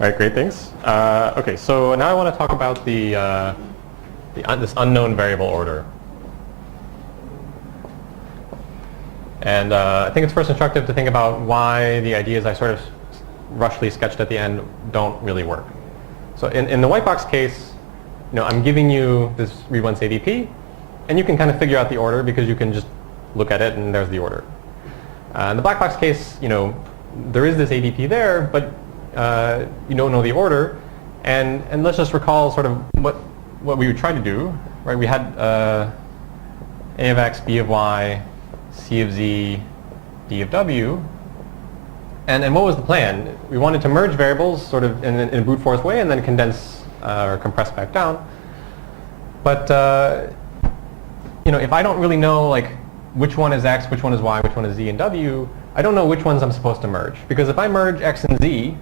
All right, great, thanks. Okay, so now I want to talk about this unknown variable order. And I think it's first instructive to think about why the ideas I sort of rushly sketched at the end don't really work. So in the white box case, I'm giving you this read once ADP, and you can kind of figure out the order because you can just look at it and there's the order. In the black box case, there is this ADP there, but you don't know the order. And let's just recall sort of what we would try to do, right? We had A of x, B of y, C of z, D of w. And what was the plan? We wanted to merge variables sort of in a brute force way and then condense or compress back down. But if I don't really know like which one is x, which one is y, which one is z and w, I don't know which ones I'm supposed to merge. Because if I merge x and z,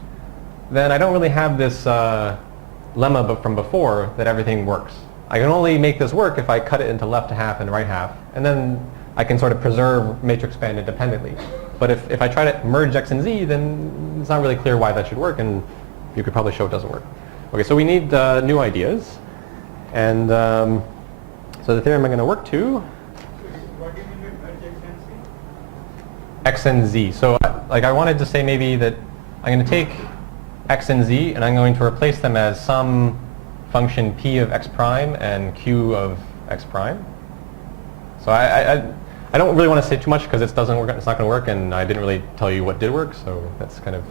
then I don't really have this lemma from before that everything works. I can only make this work if I cut it into left half and right half, and then I can sort of preserve matrix span independently. But if I try to merge x and z, then it's not really clear why that should work, and you could probably show it doesn't work. Okay, so we need new ideas. And so the theorem I'm going to work to, What do you mean by merge x and z. So I wanted to say maybe that I'm going to take x and z, and I'm going to replace them as some function p of x prime and q of x prime. So I don't really want to say too much because it doesn't work. It's not going to work, and I didn't really tell you what did work. So that's kind of.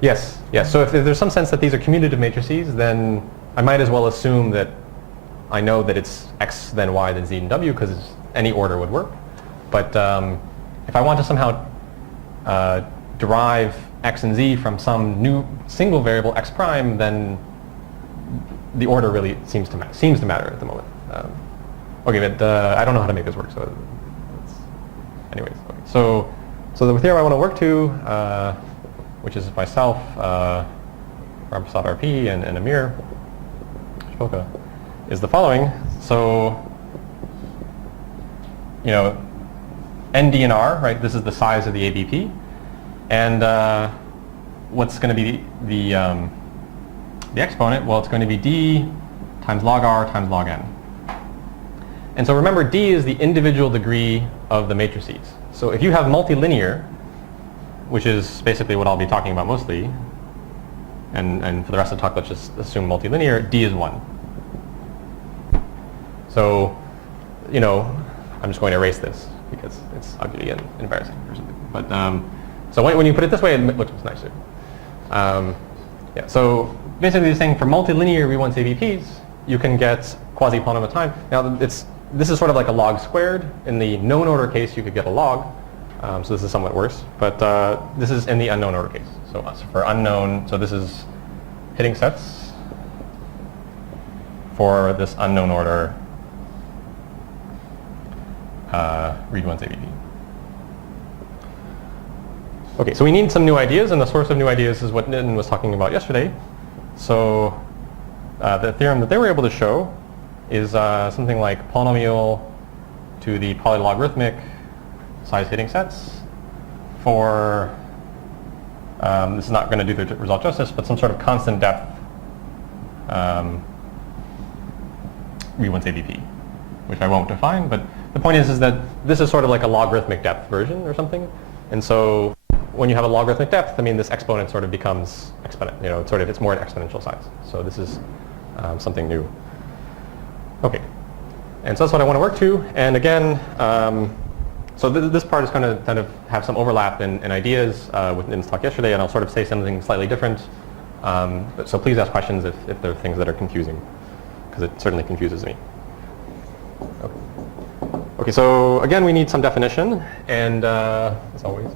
Yes. So if there's some sense that these are commutative matrices, then I might as well assume that I know that it's x then y then z and w because any order would work. But if I want to somehow derive x and z from some new single variable x prime, then the order really seems to matter at the moment. Okay, but I don't know how to make this work. So, anyways, okay. So the theorem I want to work to, which is myself, Ramprasad RP, and Amir Shpoka, is the following. So, n, d, and r, right? This is the size of the ABP, and what's going to be the exponent? Well, it's going to be d times log r times log n. And so remember, d is the individual degree of the matrices. So if you have multilinear, which is basically what I'll be talking about mostly, and for the rest of the talk, let's just assume multilinear, d is 1. So, I'm just going to erase this because it's ugly and embarrassing or something. But so when you put it this way, it looks nicer. Yeah. So basically, you're saying for multilinear read-once ABPs, you can get quasi-polynomial time. Now, this is sort of like a log squared. In the known order case, you could get a log. So this is somewhat worse. But this is in the unknown order case. So for unknown, so this is hitting sets for this unknown order read-once ABP. Okay, so we need some new ideas, and the source of new ideas is what Nitin was talking about yesterday. So the theorem that they were able to show is something like polynomial to the polylogarithmic size hitting sets for, this is not going to do the result justice, but some sort of constant depth read-once ABP, which I won't define, but the point is that this is sort of like a logarithmic depth version or something. And so when you have a logarithmic depth, I mean, this exponent sort of becomes exponent, it's more an exponential size. So this is something new. Okay, and so that's what I want to work to. And again, so this part is going to kind of have some overlap in ideas with Nitin's talk yesterday, and I'll sort of say something slightly different. So please ask questions if there are things that are confusing, because it certainly confuses me. Okay, so again, we need some definition, and as always.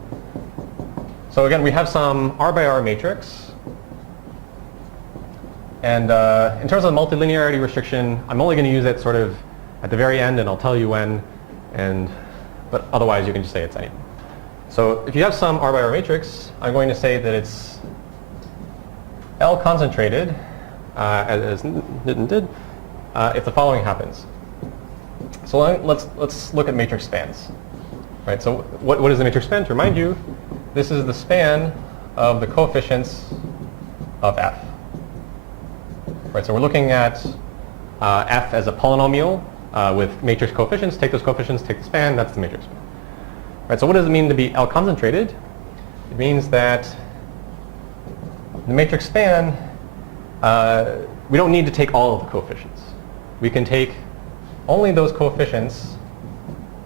So again, we have some R by R matrix. And in terms of multilinearity restriction, I'm only going to use it sort of at the very end, and I'll tell you when. But otherwise, you can just say it's anything. So if you have some R by R matrix, I'm going to say that it's L concentrated, as Nitin did, if the following happens. So let's look at matrix spans. Right. So what is the matrix span? To remind you, this is the span of the coefficients of f. Right, so we're looking at f as a polynomial with matrix coefficients. Take those coefficients, take the span, that's the matrix span. Right, so what does it mean to be L concentrated? It means that the matrix span, we don't need to take all of the coefficients. We can take only those coefficients,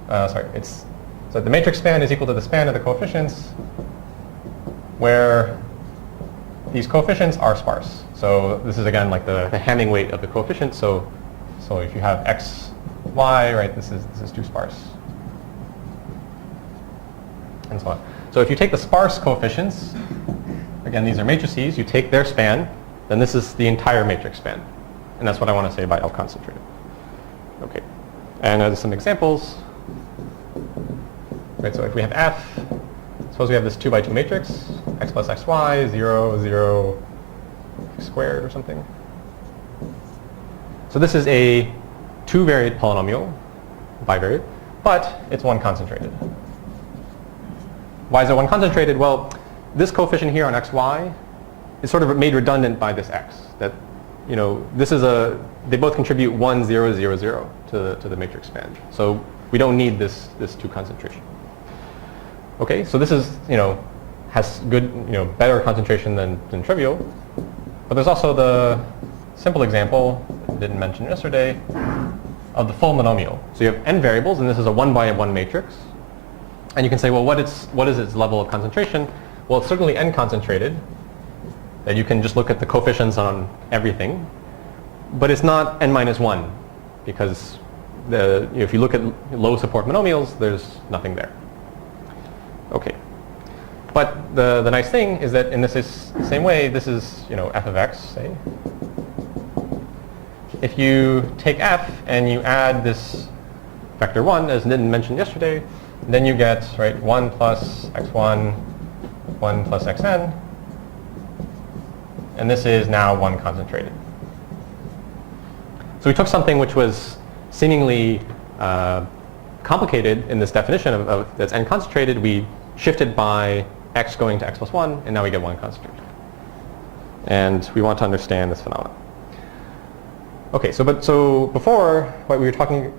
so the matrix span is equal to the span of the coefficients where these coefficients are sparse. So this is again like the Hamming weight of the coefficient. So if you have x, y, right, this is too sparse, and so on. So if you take the sparse coefficients, again these are matrices, you take their span, then this is the entire matrix span, and that's what I want to say by L concentrated. Okay, and there's some examples. Right, so if we have f, suppose we have this 2 by 2 matrix, x plus xy, 0, 0, x squared or something. So this is a 2-variate polynomial, bivariate, but it's 1 concentrated. Why is it 1 concentrated? Well, this coefficient here on xy is sort of made redundant by this x. That, you know, this is they both contribute 1, 0, 0, 0 to the matrix span. So we don't need this 2 concentration. Okay, so this is, has good, better concentration than trivial. But there's also the simple example, I didn't mention yesterday, of the full monomial. So you have n variables, and this is a 1 by 1 matrix. And you can say, well, what is its level of concentration? Well, it's certainly n concentrated, that you can just look at the coefficients on everything. But it's not n minus 1, because if you look at low support monomials, there's nothing there. Okay. But the nice thing is that in this same way, this is f of x, say. If you take f and you add this vector 1, as Nitin mentioned yesterday, then you get 1 plus x1, 1 plus xn, and this is now 1 concentrated. So we took something which was seemingly complicated in this definition of that's n concentrated. We shifted by x going to x plus 1, and now we get 1 concentrated. And we want to understand this phenomenon. Okay, so before, what we were talking.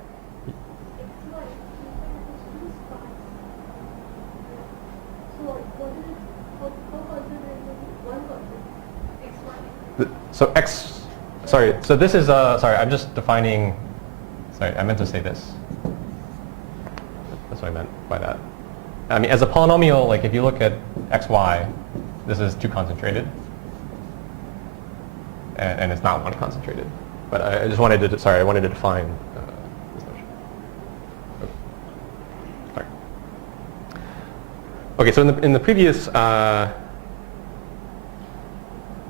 So x, sorry, so this is, sorry, I'm just defining, sorry, I meant to say this. That's what I meant by that. I mean, as a polynomial, like if you look at xy, this is 2 concentrated, and it's not 1 concentrated. But I just wanted to, sorry, I wanted to define this notion. Okay. Sorry. Okay, so in the previous hour,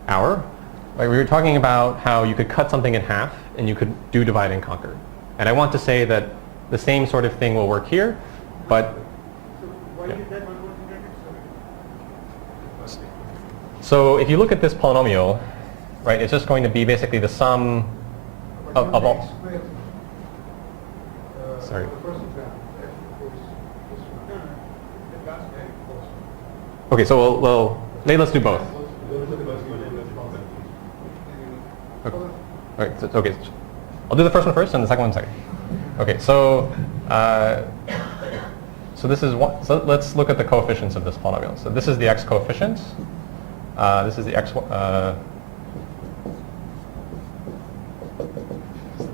right, we were talking about how you could cut something in half and you could do divide and conquer. And I want to say that the same sort of thing will work here, but So why is that 1 concentrated? so if you look at this polynomial, right, it's just going to be basically the sum of all. Sorry. Okay, so well, let's do both. Okay. All right. So, okay. I'll do the first one first and the second one second. Okay. So this is one. So let's look at the coefficients of this polynomial. So this is the x coefficient. This is the x.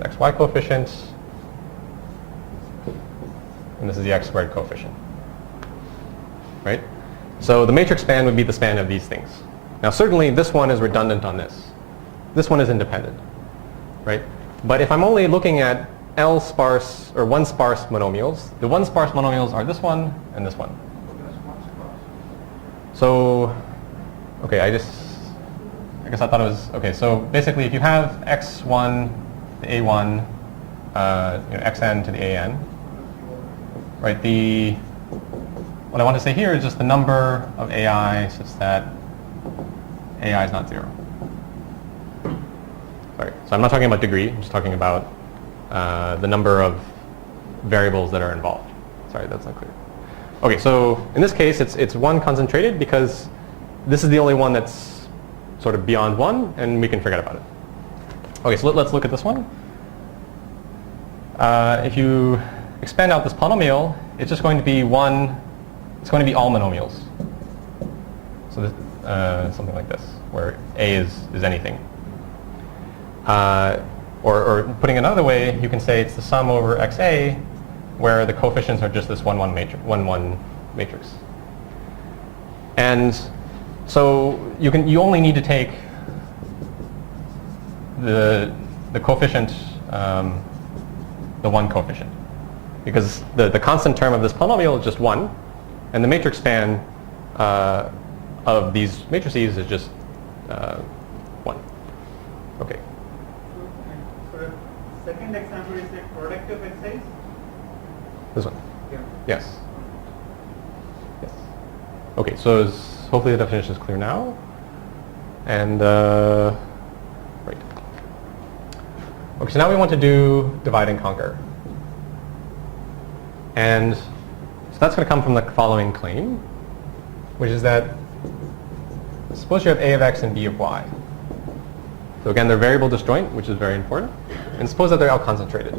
xy coefficient, and this is the x squared coefficient. Right? So the matrix span would be the span of these things. Now certainly this one is redundant on this. This one is independent. Right? But if I'm only looking at L sparse or 1 sparse monomials, the 1 sparse monomials are this one and this one. So, okay, I guess I thought it was, okay, so basically if you have x1 to a1, xn to the an, right, what I want to say here is just the number of ai such that ai is not 0. Sorry, so I'm not talking about degree, I'm just talking about the number of variables that are involved. Sorry, that's not clear. Okay, so in this case, it's 1 concentrated because this is the only one that's sort of beyond 1, and we can forget about it. Okay, so let's look at this one. If you expand out this polynomial, it's just going to be it's going to be all monomials. So this, something like this, where A is anything. Or putting it another way, you can say it's the sum over XA, where the coefficients are just this 1-1 matrix. And so you only need to take the coefficient, the 1 coefficient, because the constant term of this polynomial is just 1, and the matrix span of these matrices is just 1. Okay. So the second example is a product of x's? This one. Yeah. Yes. Yes. Okay, so hopefully the definition is clear now. And right. Okay, so now we want to do divide and conquer. And so that's going to come from the following claim, which is that suppose you have a of x and b of y. So again, they're variable disjoint, which is very important. And suppose that they're L concentrated.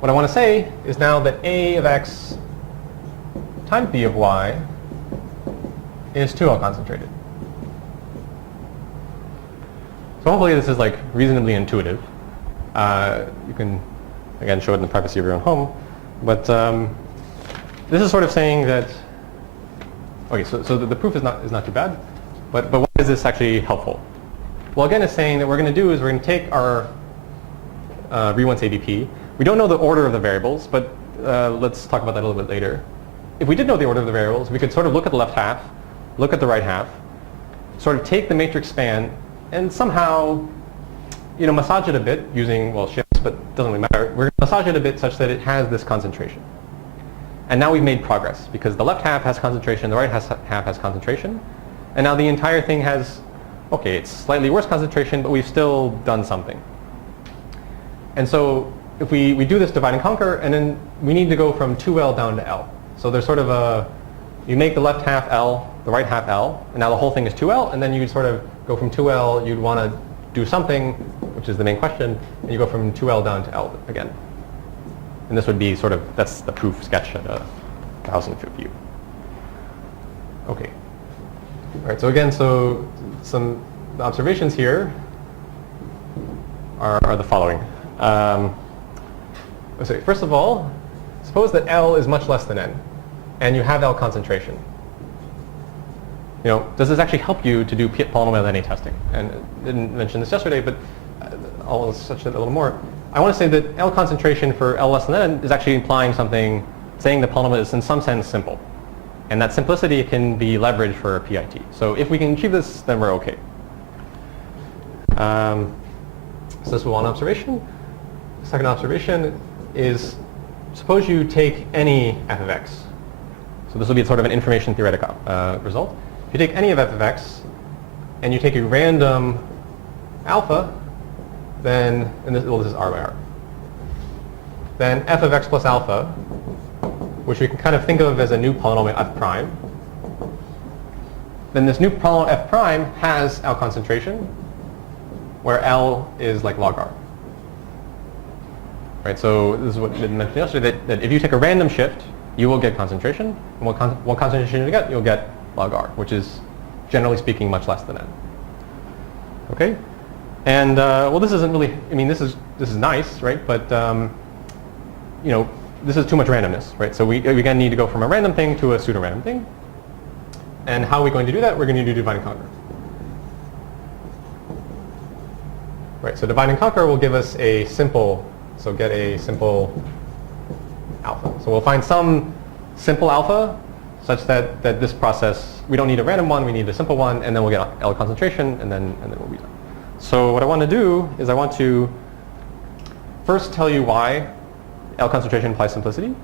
What I want to say is now that a of x times b of y is 2L concentrated. So hopefully this is like reasonably intuitive. You can, again, show it in the privacy of your own home. But this is sort of saying that, okay, so the proof is not too bad. But why is this actually helpful? Well, again, it's saying that what we're going to do is we're going to take our Re-once ABP. We don't know the order of the variables, but let's talk about that a little bit later. If we did know the order of the variables, we could sort of look at the left half, look at the right half, sort of take the matrix span, and somehow, massage it a bit using, well, shifts, but it doesn't really matter. We're going to massage it a bit such that it has this concentration. And now we've made progress, because the left half has concentration, the right half has concentration, and now the entire thing has, okay, it's slightly worse concentration, but we've still done something. And so if we do this divide and conquer, and then we need to go from 2L down to L. So there's sort of you make the left half L, the right half L, and now the whole thing is 2L, and then you sort of go from 2L, you'd want to do something, which is the main question, and you go from 2L down to L again. And this would be sort of, that's the proof sketch at a 1,000-foot view. Okay. All right, so again, some observations here are the following. So first of all, suppose that L is much less than N, and you have L concentration. Does this actually help you to do polynomial NA testing? And I didn't mention this yesterday, but I'll touch it a little more. I want to say that L concentration for L less than N is actually implying something, saying the polynomial is in some sense simple. And that simplicity can be leveraged for a PIT. So if we can achieve this, then we're okay. So this is one observation. Second observation is, suppose you take any f of x. So this will be sort of an information theoretic result. If you take any of f of x, and you take a random alpha, then, and this is r by r, then f of x plus alpha, which we can kind of think of as a new polynomial f prime, then this new polynomial f prime has L concentration, where L is like log r. Right, so this is what I mentioned yesterday, that if you take a random shift, you will get concentration. And what concentration you get, you'll get log r, which is, generally speaking, much less than N. Okay? And, well, this isn't really, this is nice, right? But, this is too much randomness, right? So we again need to go from a random thing to a pseudo-random thing. And how are we going to do that? We're going to do divide and conquer. Right, so divide and conquer will give us a simple, so get a simple alpha. So we'll find some simple alpha such that this process, we don't need a random one, we need a simple one, and then we'll get L concentration, and then we'll be done. So what I want to do is I want to first tell you why L concentration implies simplicity.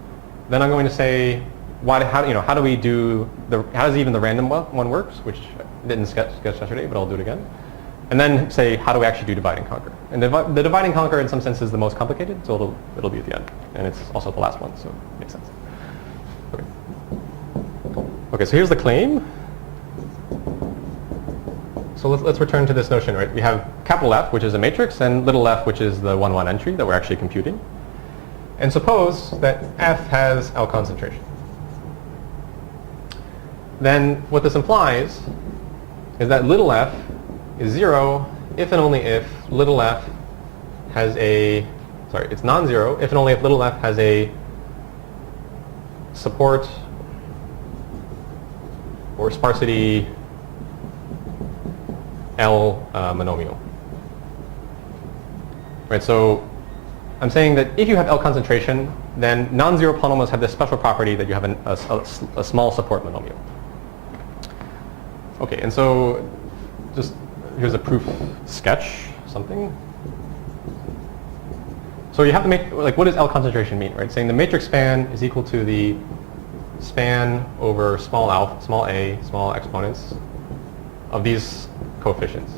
Then I'm going to say how do we do how does even the random one works, which I didn't sketch yesterday, but I'll do it again. And then say how do we actually do divide and conquer. And the divide and conquer in some sense is the most complicated, so it'll be at the end, and it's also the last one. So yes. makes sense. Okay. Okay, so here's the claim. So let's return to this notion, right? We have capital F, which is a matrix, and little f, which is the 1, 1 entry that we're actually computing. And suppose that F has L concentration. Then what this implies is that little f is 0 if and only if little f has a, sorry, it's non-zero if and only if little f has a support or sparsity L monomial. Right, so I'm saying that if you have L concentration, then non-zero polynomials have this special property that you have a small support monomial. Okay, and so just here's a proof sketch, something. So you have to make, like, what does L concentration mean, right? Saying the matrix span is equal to the span over small alpha, small a, small exponents of these coefficients.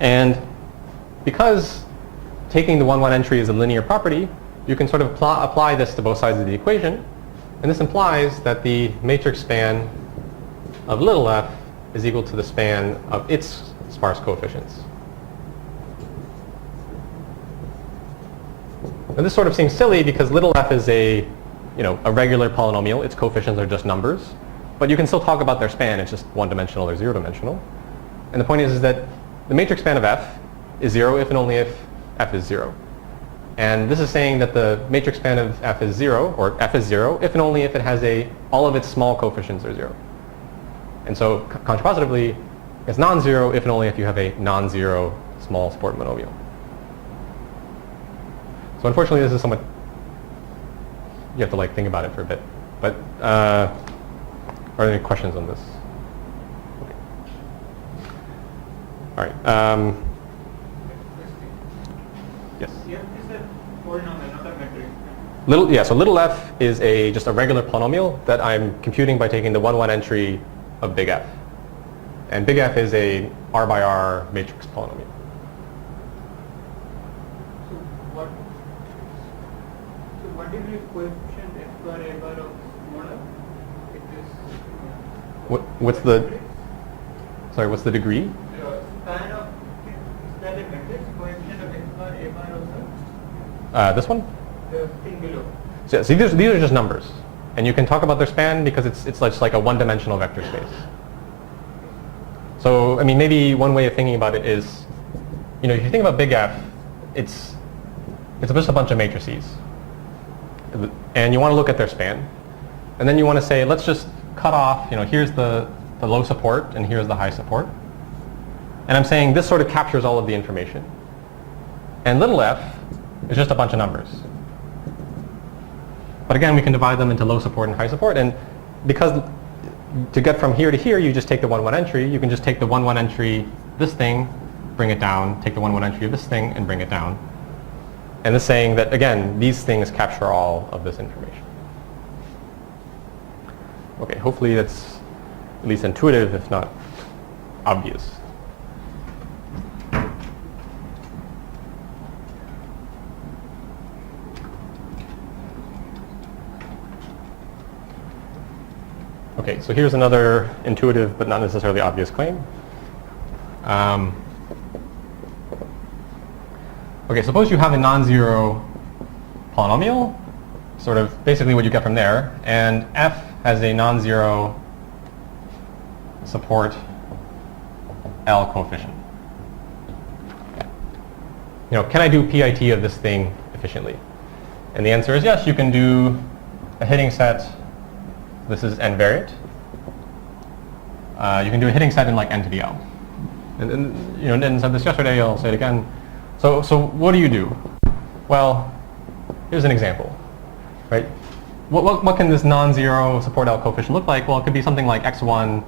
And because taking the 1, 1 entry is a linear property, you can sort of apply this to both sides of the equation. And this implies that the matrix span of little f is equal to the span of its sparse coefficients. Now this sort of seems silly because little f is a regular polynomial. Its coefficients are just numbers. But you can still talk about their span. It's just one-dimensional or zero-dimensional. And the point is that the matrix span of f is 0 if and only if f is 0. And this is saying that the matrix span of f is 0, or f is 0, if and only if it has all of its small coefficients are 0. And so contrapositively, it's non-zero if and only if you have a non-zero small support monomial. So unfortunately, this is somewhat, you have to think about it for a bit. But are there any questions on this? Okay. All right. Yes. F is a polynomial, not a matrix. So little f is just a regular polynomial that I'm computing by taking the 1, 1 entry of big F. And big F is a R by R matrix polynomial. So what degree coefficient x bar a bar of small f? It is. What's the degree? Span of, is that a matrix coefficient of x bar a bar also? This one? The thing below. So see, these are just numbers. And you can talk about their span because it's just like a one-dimensional vector space. So, I mean, maybe one way of thinking about it is, if you think about big F, it's just a bunch of matrices. And you want to look at their span. And then you want to say, let's just cut off, here's the low support and here's the high support. And I'm saying this sort of captures all of the information. And little f is just a bunch of numbers. But again, we can divide them into low support and high support. And because to get from here to here, you just take the 1, 1 entry. You can just take the 1, 1 entry, this thing, bring it down, take the 1, 1 entry of this thing, and bring it down. And this saying that, again, these things capture all of this information. Okay, hopefully that's at least intuitive, if not obvious. Okay, so here's another intuitive but not necessarily obvious claim. Okay, suppose you have a non-zero polynomial, sort of basically what you get from there, and f has a non-zero support L coefficient. Can I do PIT of this thing efficiently? And the answer is yes, you can do a hitting set. This is n variant. You can do a hitting set in n to the L. And Nitin said this yesterday, I'll say it again. So what do you do? Well, here's an example, right? What can this non-zero support L coefficient look like? Well, it could be something like x1,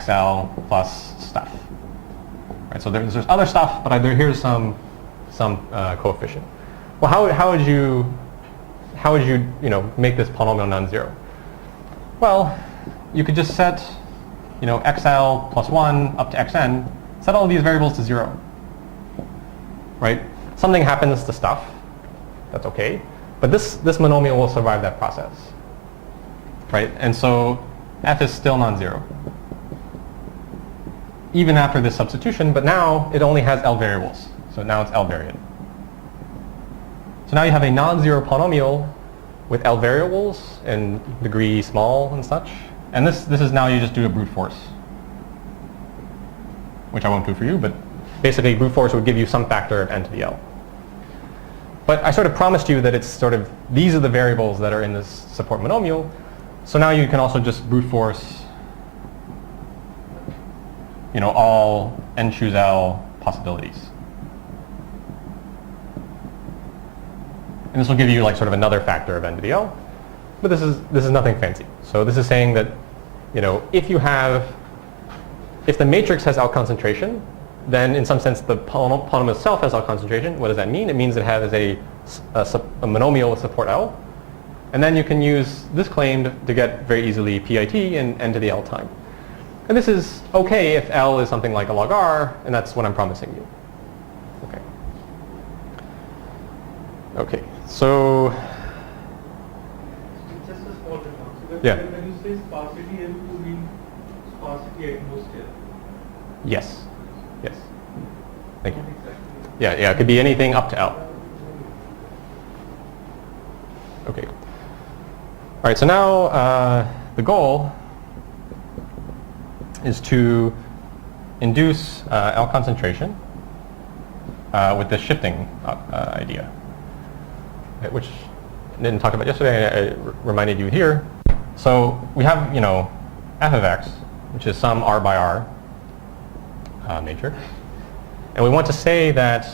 xl plus stuff. Right? So there's other stuff, but here's some coefficient. Well, how would you make this polynomial non-zero? Well, you could just set xl plus 1 up to xn, set all of these variables to 0. Right? Something happens to stuff, That's okay. But this monomial will survive that process, right? And so f is still non-zero, even after this substitution, but now it only has L variables. So now it's L variant. So now you have a non-zero polynomial with L variables and degree small and such. And this is now you just do a brute force, which I won't do for you, but basically brute force would give you some factor of n to the L. But I sort of promised you that it's sort of, these are the variables that are in this support monomial. So now you can also just brute force, all n choose L possibilities. And this will give you like sort of another factor of n to the L. But this is nothing fancy. So this is saying that, if the matrix has L concentration, then in some sense the polynomial itself has L concentration. What does that mean? It means it has a monomial with support L. And then you can use this claim to get very easily PIT in n to the L time. And this is okay if L is something like a log R, and that's what I'm promising you. Okay, so Just a small remark. So yeah. When you say sparsity L, you mean sparsity at most L? Yes. Thank you. Not exactly. Yeah, it could be anything up to L. Okay. All right, so now the goal is to induce L concentration with the shifting idea, which I didn't talk about yesterday. I reminded you here. So we have, f of x, which is some r by r matrix. And we want to say that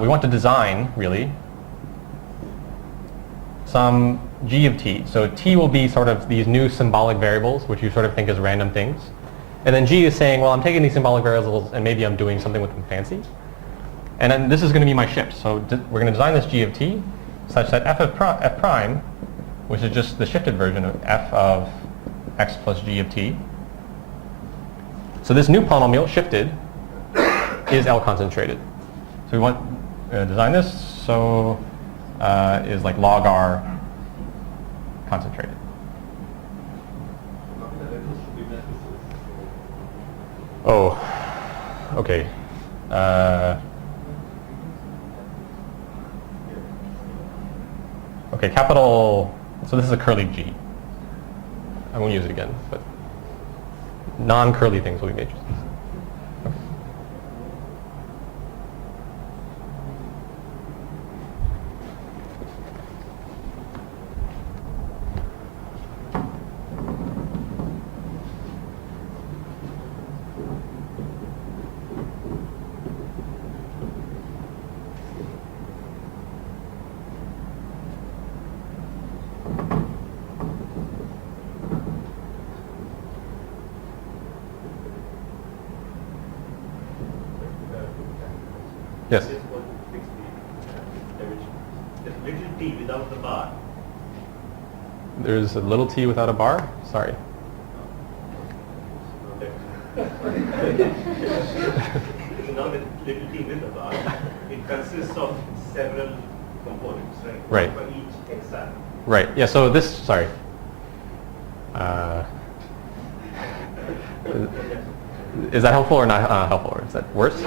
we want to design, really, some g of t. So t will be sort of these new symbolic variables, which you sort of think as random things. And then g is saying, well, I'm taking these symbolic variables and maybe I'm doing something with them fancy. And then this is going to be my shift. So we're going to design this g of t such that f prime, which is just the shifted version of f of x plus g of t. So this new polynomial, shifted, is L concentrated. So we want to design this so is like log R concentrated. Oh, okay. Okay, capital, so this is a curly G. I won't use it again, but non-curly things will be matrices. Okay. Yes. Just want to fix the dimension. There's little t without the bar. There's a little t without a bar? Sorry. Now the little t with the bar, it consists of several components, right? Right. For each xi. Right. Yeah, so this, sorry. Is that helpful or not helpful? Or is that worse?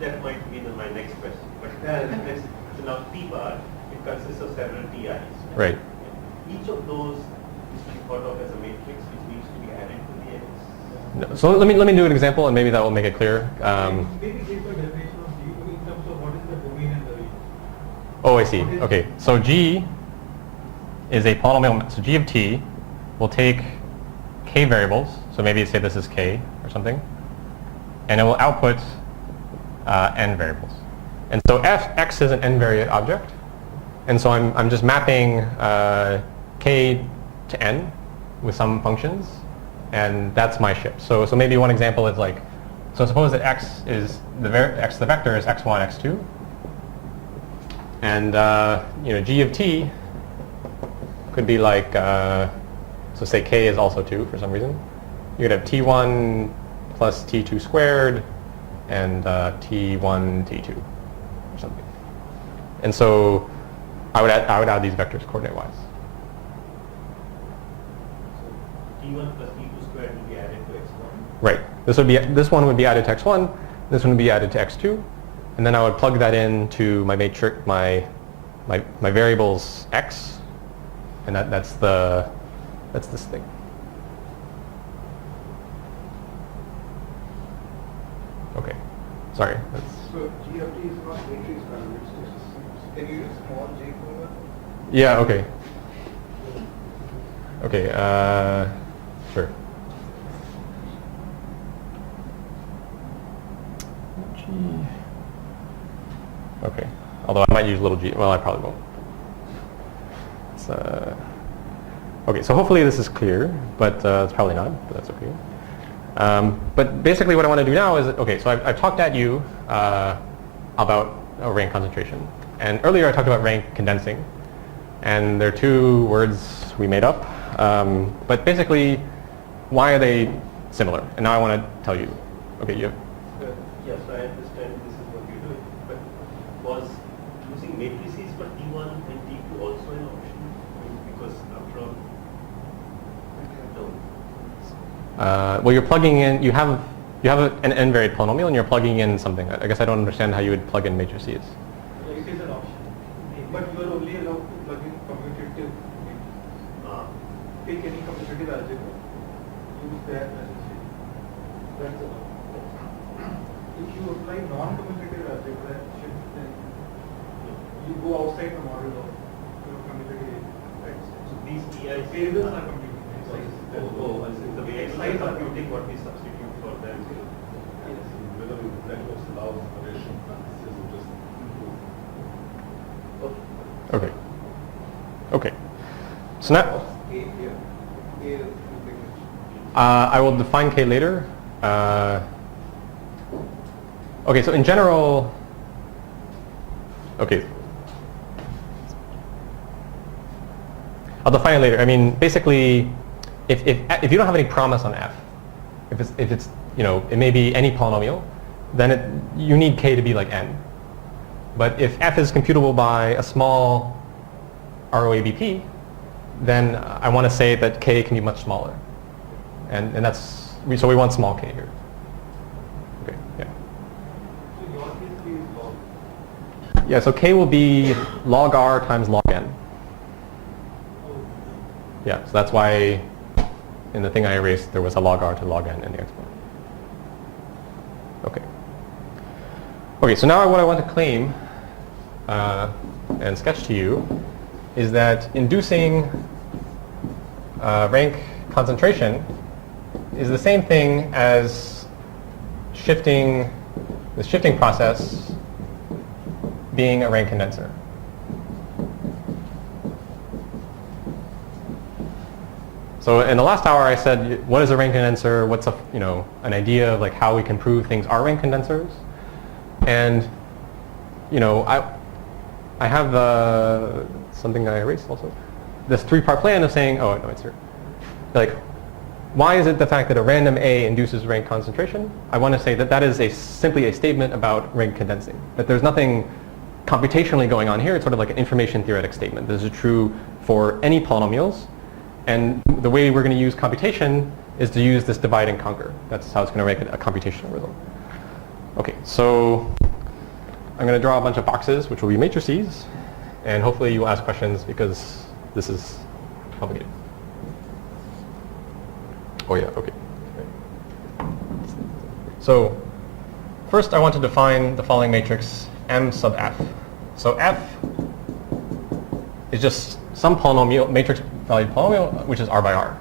That might be my next question. But so now t bar, it consists of several ti's. Right. Each of those is to be thought of as a matrix which needs to be added to the x. No, so let me do an example, and maybe that will make it clear. Maybe give a definition of G in terms of what is the domain and the region. Oh, I see. Okay, so G is a polynomial. So G of t will take k variables. So maybe say this is k or something, and it will output n variables. And so x is an n-variate object, and so I'm just mapping k to n with some functions, and that's my shift. So maybe one example is like, so suppose that x is the vector is x1, x2, and g of t could be like, so say k is also 2 for some reason. You could have t1 plus t2 squared and t1, t2 or something. And so I would add these vectors coordinate-wise. So T1 plus T2 squared will be added to x1. Right. This one would be added to x1. This one would be added to x2. And then I would plug that into my matrix, my variables x, and that's this thing. Okay. Sorry. So G of T is not matrix value, it's just, can you use small j for that? Yeah. Okay. Okay. Sure. G. Okay. Although I might use little g. Well, I probably won't. It's, okay. So hopefully this is clear, but it's probably not. But that's okay. But basically what I want to do now is, okay, so I've talked at you about rank concentration. And earlier I talked about rank condensing. And there are two words we made up. But basically, why are they similar? And now I want to tell you. Okay, you have, Yes, I understand this is what you're doing. But was using matrices for T1 and T2 also an option? Because after all, no. well, you're plugging in, you have an n-varied polynomial and you're plugging in something. I guess I don't understand how you would plug in matrices. It is an option, but you are only allowed to plug in commutative. Take any commutative algebra, use that as a shape. That's all. If you apply non-commutative algebra shift, then you go outside the model of your commutative. Right? So these TIs Variables are computing. Oh, I see. The way X's are computing what we substitute for them. Yes. Whether networks allow operation practices or just Okay. Okay. So now, A here. A is I will define k later. Okay, so in general, okay. I'll define it later. I mean, basically, if you don't have any promise on f, if it's it may be any polynomial, then you need k to be like n. But if f is computable by a small ROABP, then I want to say that k can be much smaller, and so we want small k here. Okay, yeah. So your case K is log. Yeah, so k will be log r times log n. Yeah, so that's why in the thing I erased there was a log r to log n in the exponent. Okay. Okay, so now what I want to claim and sketch to you is that inducing rank concentration is the same thing as the shifting process being a rank condenser. So in the last hour I said, what is a rank condenser? What's an idea of like how we can prove things are rank condensers? And I have something I erased also. This three-part plan of saying, oh no, it's here. Like, why is it the fact that a random A induces rank concentration? I want to say that is simply a statement about rank condensing. That there's nothing computationally going on here. It's sort of like an information theoretic statement. This is true for any polynomials. And the way we're going to use computation is to use this divide and conquer. That's how it's going to make a computational result. Okay, so I'm going to draw a bunch of boxes, which will be matrices. And hopefully you'll ask questions because this is complicated. Oh yeah, okay. So first I want to define the following matrix M sub f. So f is just some polynomial, matrix valued polynomial, which is r by r.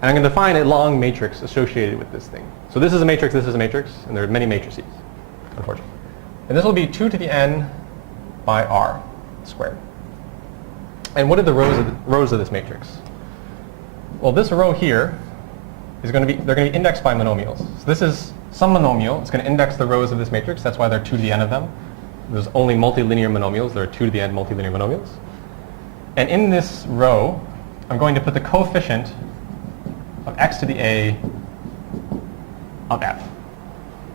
And I'm going to define a long matrix associated with this thing. So this is a matrix, and there are many matrices, unfortunately. And this will be 2 to the n by r squared. And what are the rows of this matrix? Well, this row here they're going to be indexed by monomials. So this is some monomial. It's going to index the rows of this matrix. That's why there are 2 to the n of them. There's only multilinear monomials. There are 2 to the n multilinear monomials. And in this row, I'm going to put the coefficient of x to the a of f.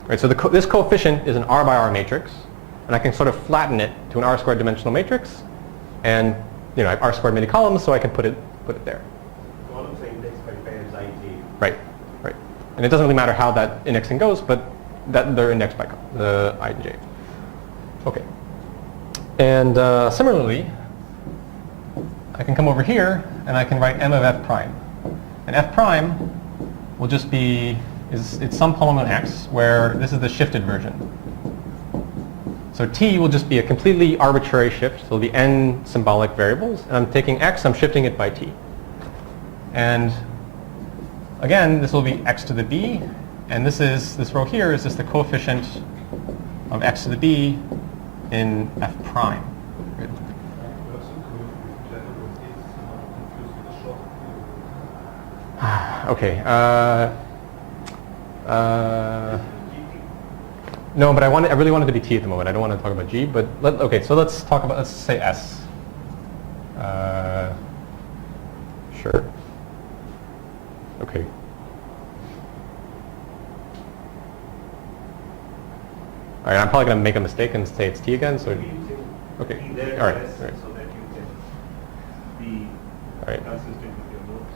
Right, so this coefficient is an r by r matrix. and I can sort of flatten it to an r squared dimensional matrix, and I have r squared many columns, so I can put it there. Columns are indexed by pairs ij. Right, right. And it doesn't really matter how that indexing goes, but that they're indexed by the I and j. Okay. And similarly, I can come over here and I can write m of f prime. And f prime will just be, it's some polynomial x where this is the shifted version. So t will just be a completely arbitrary shift. So it'll be n symbolic variables. And I'm taking x, I'm shifting it by t. And again, this will be x to the b. And this row here is just the coefficient of x to the b in f prime. Okay. No, but I really wanted to be t at the moment. I don't want to talk about g. But okay, so let's say s. Sure. Okay. All right, I'm probably going to make a mistake and say it's t again. So, okay. All right. So that you can be All right. consistent with your notes.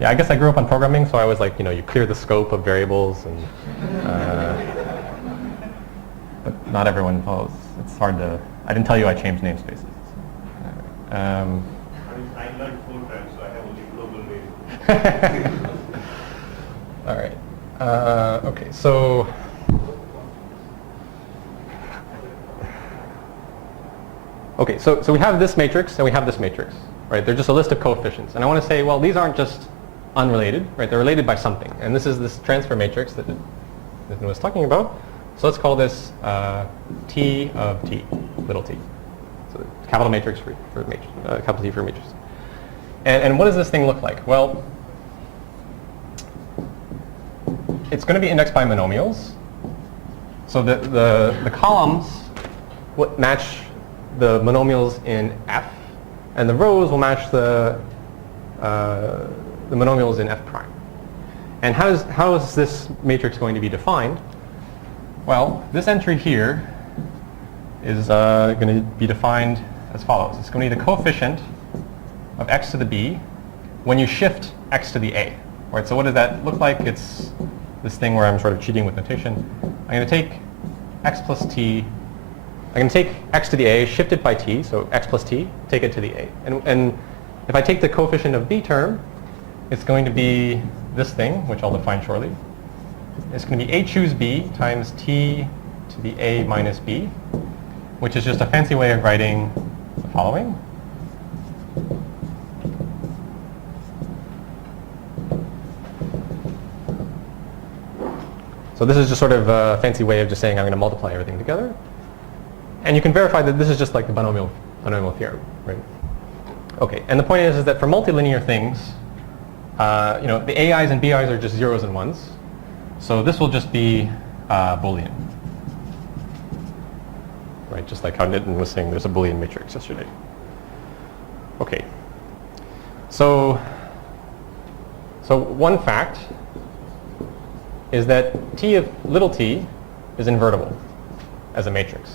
Yeah, I guess I grew up on programming, so I was like, you clear the scope of variables, and but not everyone follows. It's hard to. I didn't tell you I changed namespaces. I learned 4 times, so I have only global variables. All right. Okay, so. Okay, so we have this matrix and we have this matrix, right? They're just a list of coefficients. And I want to say, well, these aren't just unrelated, right? They're related by something. And this is this transfer matrix that Nathan was talking about. So let's call this T of T, little t. So capital matrix for matrix, capital T for matrix. And what does this thing look like? Well, it's going to be indexed by monomials. So the columns will match the monomials in F, and the rows will match the monomials in F prime. And how is this matrix going to be defined? Well, this entry here is going to be defined as follows. It's going to be the coefficient of x to the b when you shift x to the a. Right, so what does that look like? It's this thing where I'm sort of cheating with notation. I'm going to take x plus t. I'm going to take x to the a, shift it by t, so x plus t, take it to the a. And if I take the coefficient of b term, it's going to be this thing, which I'll define shortly. It's going to be a choose b times t to the a minus b, which is just a fancy way of writing the following. So this is just sort of a fancy way of just saying I'm going to multiply everything together. And you can verify that this is just like the binomial theorem, right? Okay, and the point is that for multilinear things, the AIs and BIs are just zeros and ones. So this will just be Boolean. Right, just like how Nitin was saying there's a Boolean matrix yesterday. Okay. So one fact is that T of little t is invertible as a matrix.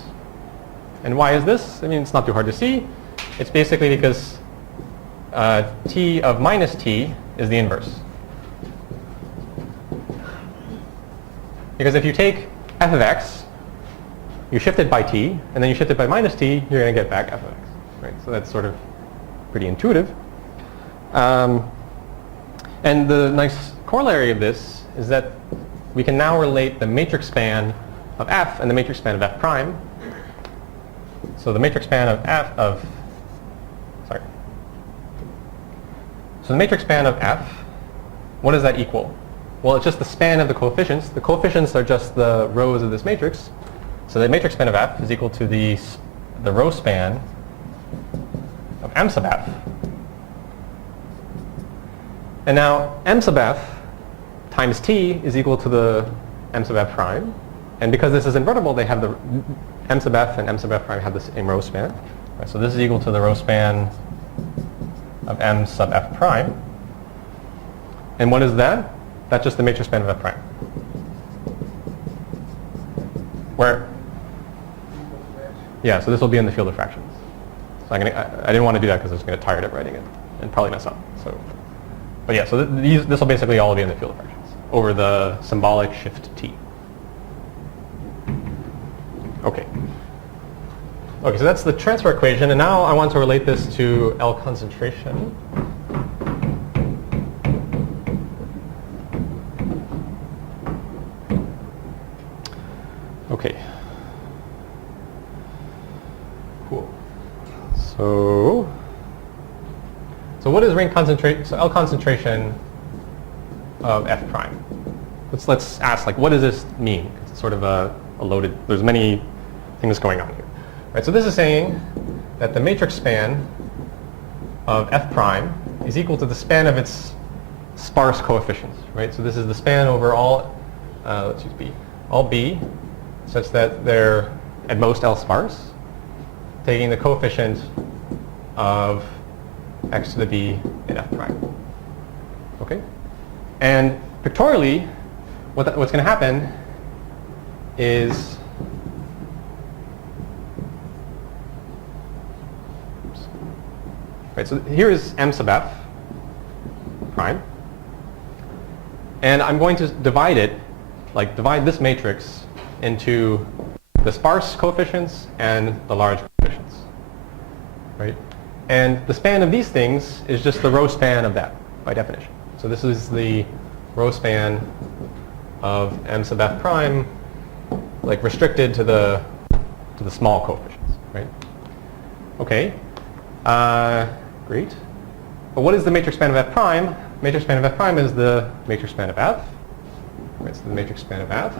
And why is this? I mean, it's not too hard to see. It's basically because T of minus t is the inverse. Because if you take f of x, you shift it by t, and then you shift it by minus t, you're going to get back f of x. Right? So that's sort of pretty intuitive. And the nice corollary of this is that we can now relate the matrix span of f and the matrix span of f prime. So the matrix span of So the matrix span of f, what does that equal? Well, it's just the span of the coefficients. The coefficients are just the rows of this matrix. So the matrix span of f is equal to the row span of m sub f. And now m sub f times t is equal to the m sub f prime. And because this is invertible, they have the m sub f and m sub f prime have the same row span. Right, so this is equal to the row span of m sub f prime. And what is that? That's just the matrix span of f prime. Where? Yeah, so this will be in the field of fractions. So I didn't want to do that because I was going to get tired of writing it and probably mess up. So, but yeah, so this will basically all be in the field of fractions over the symbolic shift t. Okay. Okay, so that's the transfer equation, and now I want to relate this to L concentration. Okay. Cool. So what is ring concentration? So L concentration of f prime. Let's ask, like, what does this mean? It's sort of a loaded. There's many things going on here. Right, so this is saying that the matrix span of f prime is equal to the span of its sparse coefficients. Right, so this is the span over all. Let's use b. All b, such that they're at most L sparse, taking the coefficient of x to the b in f prime. Okay, and pictorially, what's going to happen is right, so here is m sub f prime, and I'm going to divide it, like divide this matrix into the sparse coefficients and the large coefficients, right? And the span of these things is just the row span of that, by definition. So this is the row span of m sub f prime, like restricted to the small coefficients, right? Okay, great. But what is the matrix span of f prime? Matrix span of f prime is the matrix span of f. Right, so the matrix span of f,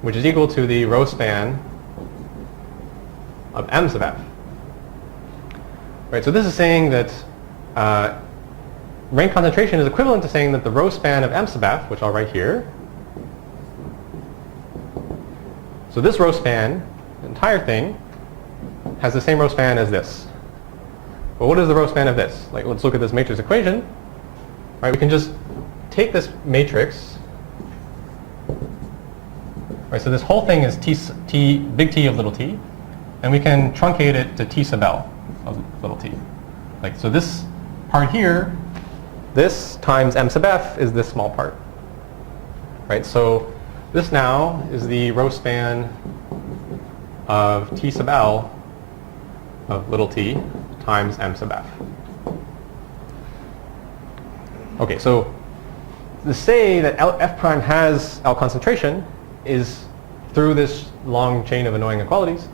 which is equal to the row span of m sub f. Right, so this is saying that rank concentration is equivalent to saying that the row span of m sub f, which I'll write here. So this row span, the entire thing, has the same row span as this. But what is the row span of this? Like, let's look at this matrix equation. Right, we can just take this matrix. Right, so this whole thing is big T of little t, and we can truncate it to T sub L of little t. Like, so this part here, this times m sub f is this small part. Right, so this now is the row span of T sub L of little t times m sub f. Okay, so to say that f prime has L concentration is, through this long chain of annoying inequalities,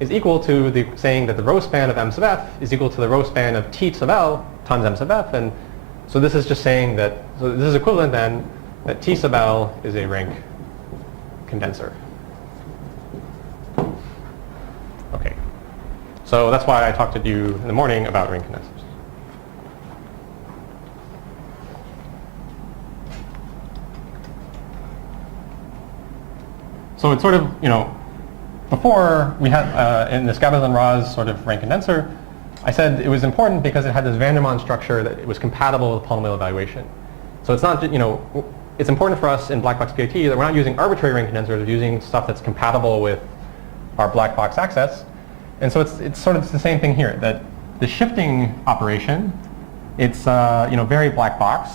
is equal to the saying that the row span of m sub f is equal to the row span of T sub L times m sub f. And so this is just saying that, so this is equivalent then, that T sub L is a rank condenser. Okay. So that's why I talked to you in the morning about ring condensers. So it's sort of, before we had, in this Gabas-Raz sort of rank condenser, I said it was important because it had this van der Waals structure that it was compatible with polynomial evaluation. So it's not, it's important for us in black box PAT that we're not using arbitrary rank condensers, we're using stuff that's compatible with our black box access. And so it's sort of the same thing here, that the shifting operation, it's very black box,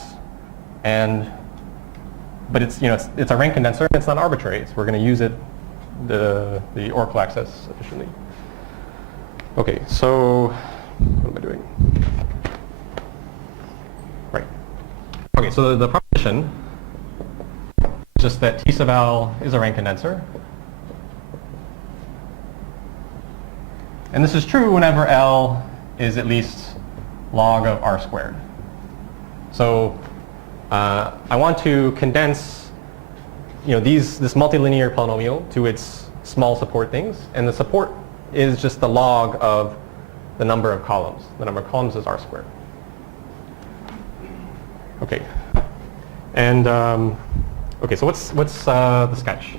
but it's it's a rank condenser and it's not arbitrary. So we're going to use it the Oracle access efficiently. Okay, so what am I doing? Right. Okay, so the proposition is just that T sub L is a rank condenser. And this is true whenever L is at least log of R squared. So I want to condense this multilinear polynomial to its small support things, and the support is just the log of the number of columns. The number of columns is R squared. Okay. And okay, so what's the sketch?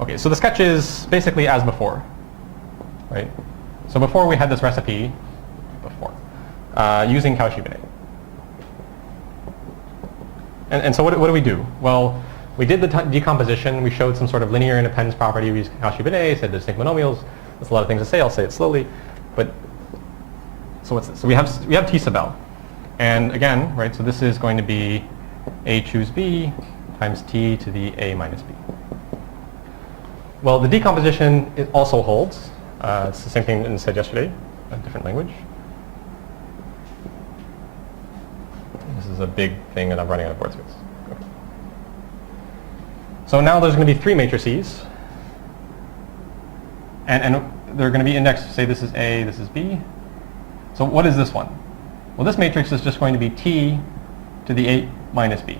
Okay, so the sketch is basically as before, right? So before we had this recipe, using Cauchy-Binet. And so what do we do? Well, We did the decomposition. We showed some sort of linear independence property. We used Cauchy-Binet, said distinct monomials. There's a lot of things to say. I'll say it slowly. But so what's this? So we have T sub L. And again, right, so this is going to be A choose B times T to the A minus B. Well, the decomposition, it also holds. It's the same thing that I said yesterday, a different language. This is a big thing, and I'm running out of board space. Okay. So now there's going to be 3 matrices. And they're going to be indexed, say this is A, this is B. So what is this one? Well, this matrix is just going to be T to the A minus B.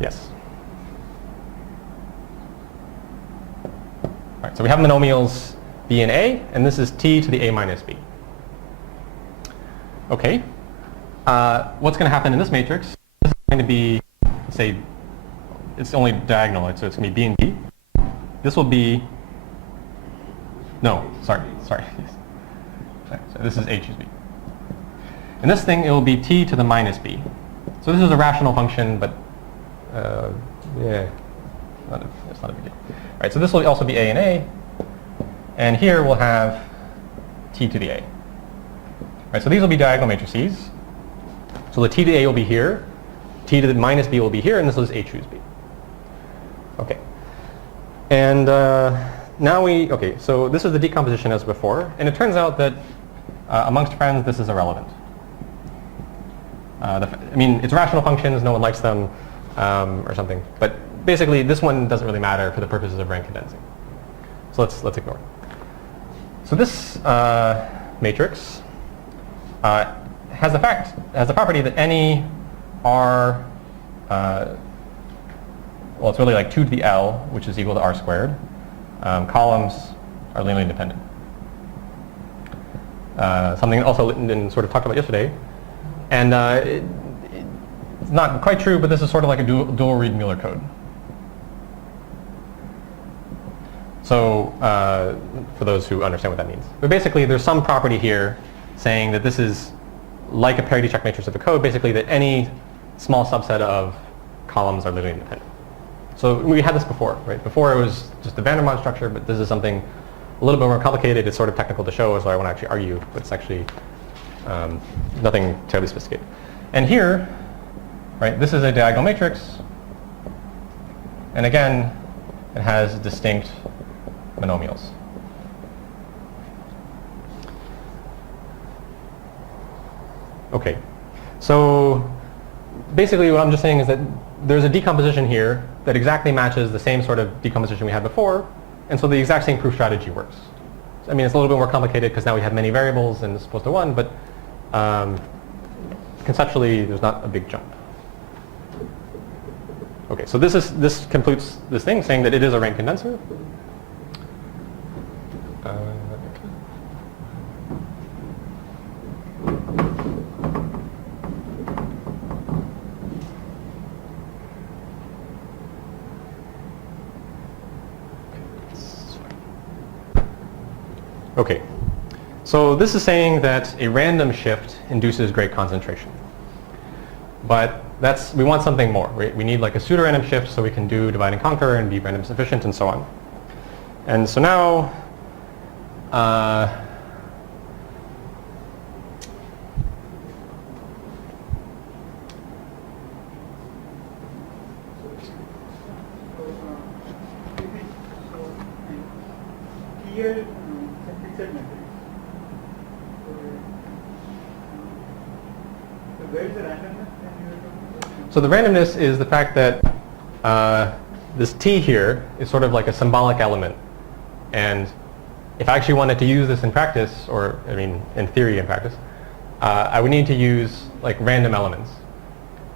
Yes. All right, so we have monomials B and A, and this is T to the A minus B. Okay. What's going to happen in this matrix? This is going to be, say, it's only diagonal, so it's going to be B and B. This will be, no, sorry. So this is A choose B. And this thing, it will be T to the minus B. So this is a rational function, but yeah, it's not a big deal. All right, so this will also be A and A. And here we'll have T to the A. All right, so these will be diagonal matrices. So the T to the A will be here. T to the minus B will be here, and this is A choose B. Okay. And now okay, so this is the decomposition as before. And it turns out that amongst friends, this is irrelevant. I mean, it's rational functions. No one likes them or something. But basically, this one doesn't really matter for the purposes of rank condensing. So let's ignore it. So this matrix has the property that any r, well, it's really like 2 to the L, which is equal to r squared. Columns are linearly independent. Something also Linden sort of talked about yesterday. And it's not quite true, but this is sort of like a dual read Mueller code. So for those who understand what that means. But basically, there's some property here saying that this is like a parity check matrix of a code, basically that any small subset of columns are linearly independent. So we had this before, right? Before it was just a van der Waals structure, but this is something a little bit more complicated. It's sort of technical to show, so I want to actually argue, but it's actually nothing terribly sophisticated. And here, right, this is a diagonal matrix. And again, it has distinct monomials. Okay, so basically what I'm just saying is that there's a decomposition here that exactly matches the same sort of decomposition we had before, and so the exact same proof strategy works. I mean, it's a little bit more complicated because now we have many variables and as opposed to one, but conceptually there's not a big jump. Okay, so this completes this thing saying that it is a rank condenser. Okay, so this is saying that a random shift induces great concentration. But we want something more. We need like a pseudo-random shift so we can do divide and conquer and be random sufficient and so on. And so now, Here, fixed matrix. So where is the randomness? So the randomness is the fact that this T here is sort of like a symbolic element. And if I actually wanted to use this in practice, or I mean in theory in practice, I would need to use like random elements.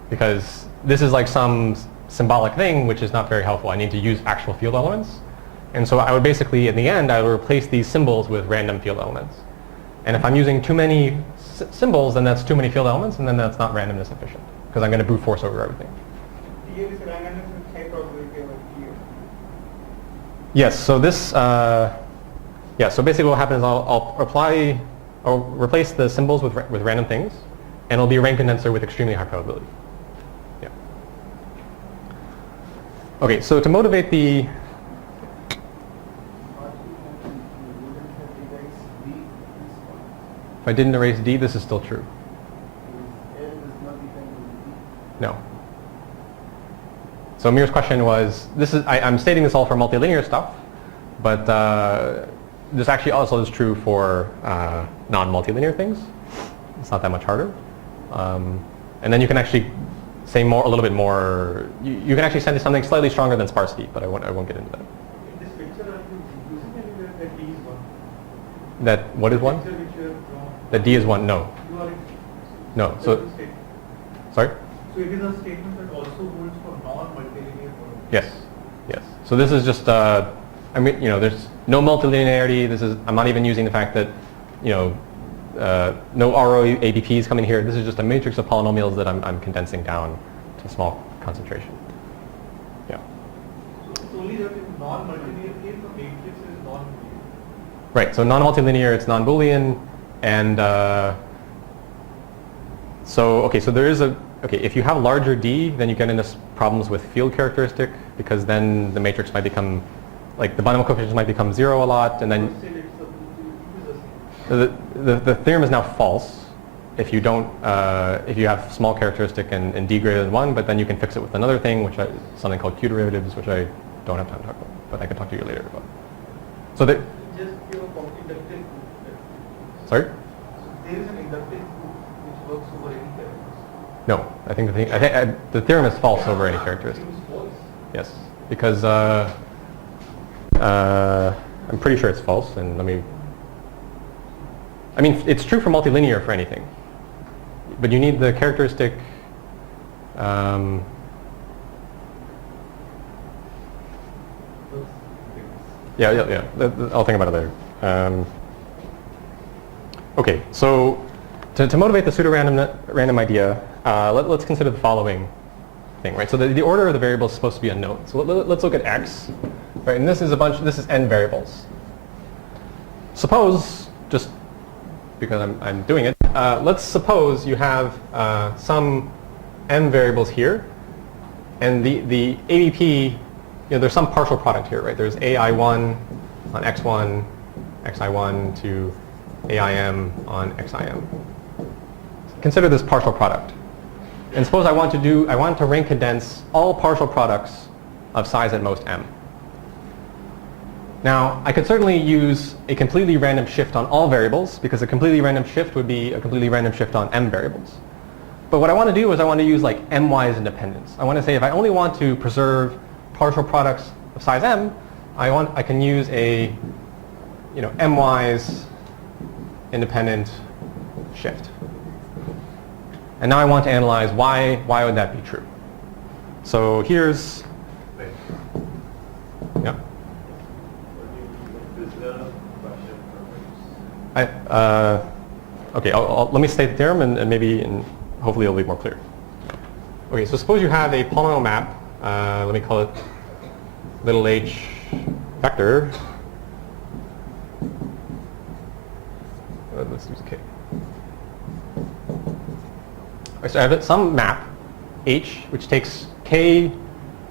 Because this is like some symbolic thing which is not very helpful. I need to use actual field elements. And so I would basically, in the end, I would replace these symbols with random field elements. And if I'm using too many symbols, then that's too many field elements, and then that's not randomness efficient, because I'm going to brute force over everything. Here is randomness with high probability over here. Yes, so this, so basically what happens is I'll replace the symbols with random things, and it'll be a rank condenser with extremely high probability. Yeah. Okay, so to motivate the if I didn't erase D, this is still true. No. So Amir's question was, I'm stating this all for multilinear stuff, but this actually also is true for non-multilinear things. It's not that much harder. And then you can actually say a little bit more. You can actually send something slightly stronger than sparsity, but I won't get into that. In this picture, are you using anywhere that D is 1? That what is one? Picture which you have drawn. That D is one? No. You are No. So, sorry? So it is a statement that also holds for non-multilinear polynomials. Yes. Yes. So this is just, I mean, there's no multilinearity. I'm not even using the fact that, no RO ABPs coming here. This is just a matrix of polynomials that I'm condensing down to small concentration. Yeah. So it's only that in non-multilinear case, the matrix is non-Boolean. Right. So non-multilinear, it's non-Boolean, and so there is if you have larger D, then you get into problems with field characteristic, because then the matrix might become, like the binomial coefficients might become 0 a lot, and then the theorem is now false if you don't if you have small characteristic and D greater than 1, but then you can fix it with another thing, something called Q derivatives, which I don't have time to talk about, but I can talk to you later about. So that Just give a inductive proof. sorry. So there is an inductive proof which works over any characters. No, I think the theorem is false over any characteristic. It is false. Yes, because I'm pretty sure it's false, and I mean, it's true for multilinear for anything, but you need the characteristic. Yeah. I'll think about it later. Okay, so to motivate the pseudo-random idea, let's consider the following thing, right? So the order of the variables is supposed to be unknown. So let's look at x, right? And this is n variables. Suppose, just because I'm doing it, let's suppose you have some n variables here, and the ABP, there's some partial product here, right? There's AI1 on x1, xi1 to AIM on xim. Consider this partial product. And suppose I want to rank condense all partial products of size at most m. Now, I could certainly use a completely random shift on all variables, because a completely random shift would be a completely random shift on m variables. But what I want to do is I want to use like m-wise independence. I want to say if I only want to preserve partial products of size m, I can use a m-wise independent shift. And now I want to analyze why would that be true. So here's yeah. Okay, let me state the theorem, and hopefully it'll be more clear. Okay, so suppose you have a polynomial map. Let me call it little h vector. Let's use k. So I have some map h, which takes k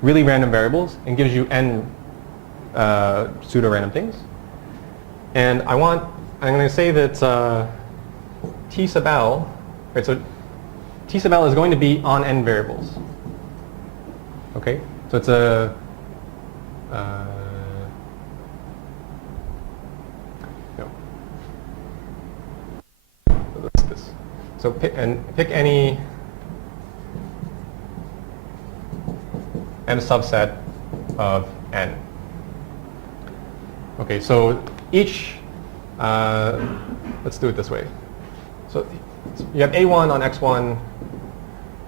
really random variables and gives you n pseudo-random things. And I'm going to say that T sub L, right, so T sub L is going to be on n variables. Okay, so it's a no. What's this? So pick any n subset of n. Okay, so each, let's do it this way. So you have a1 on x1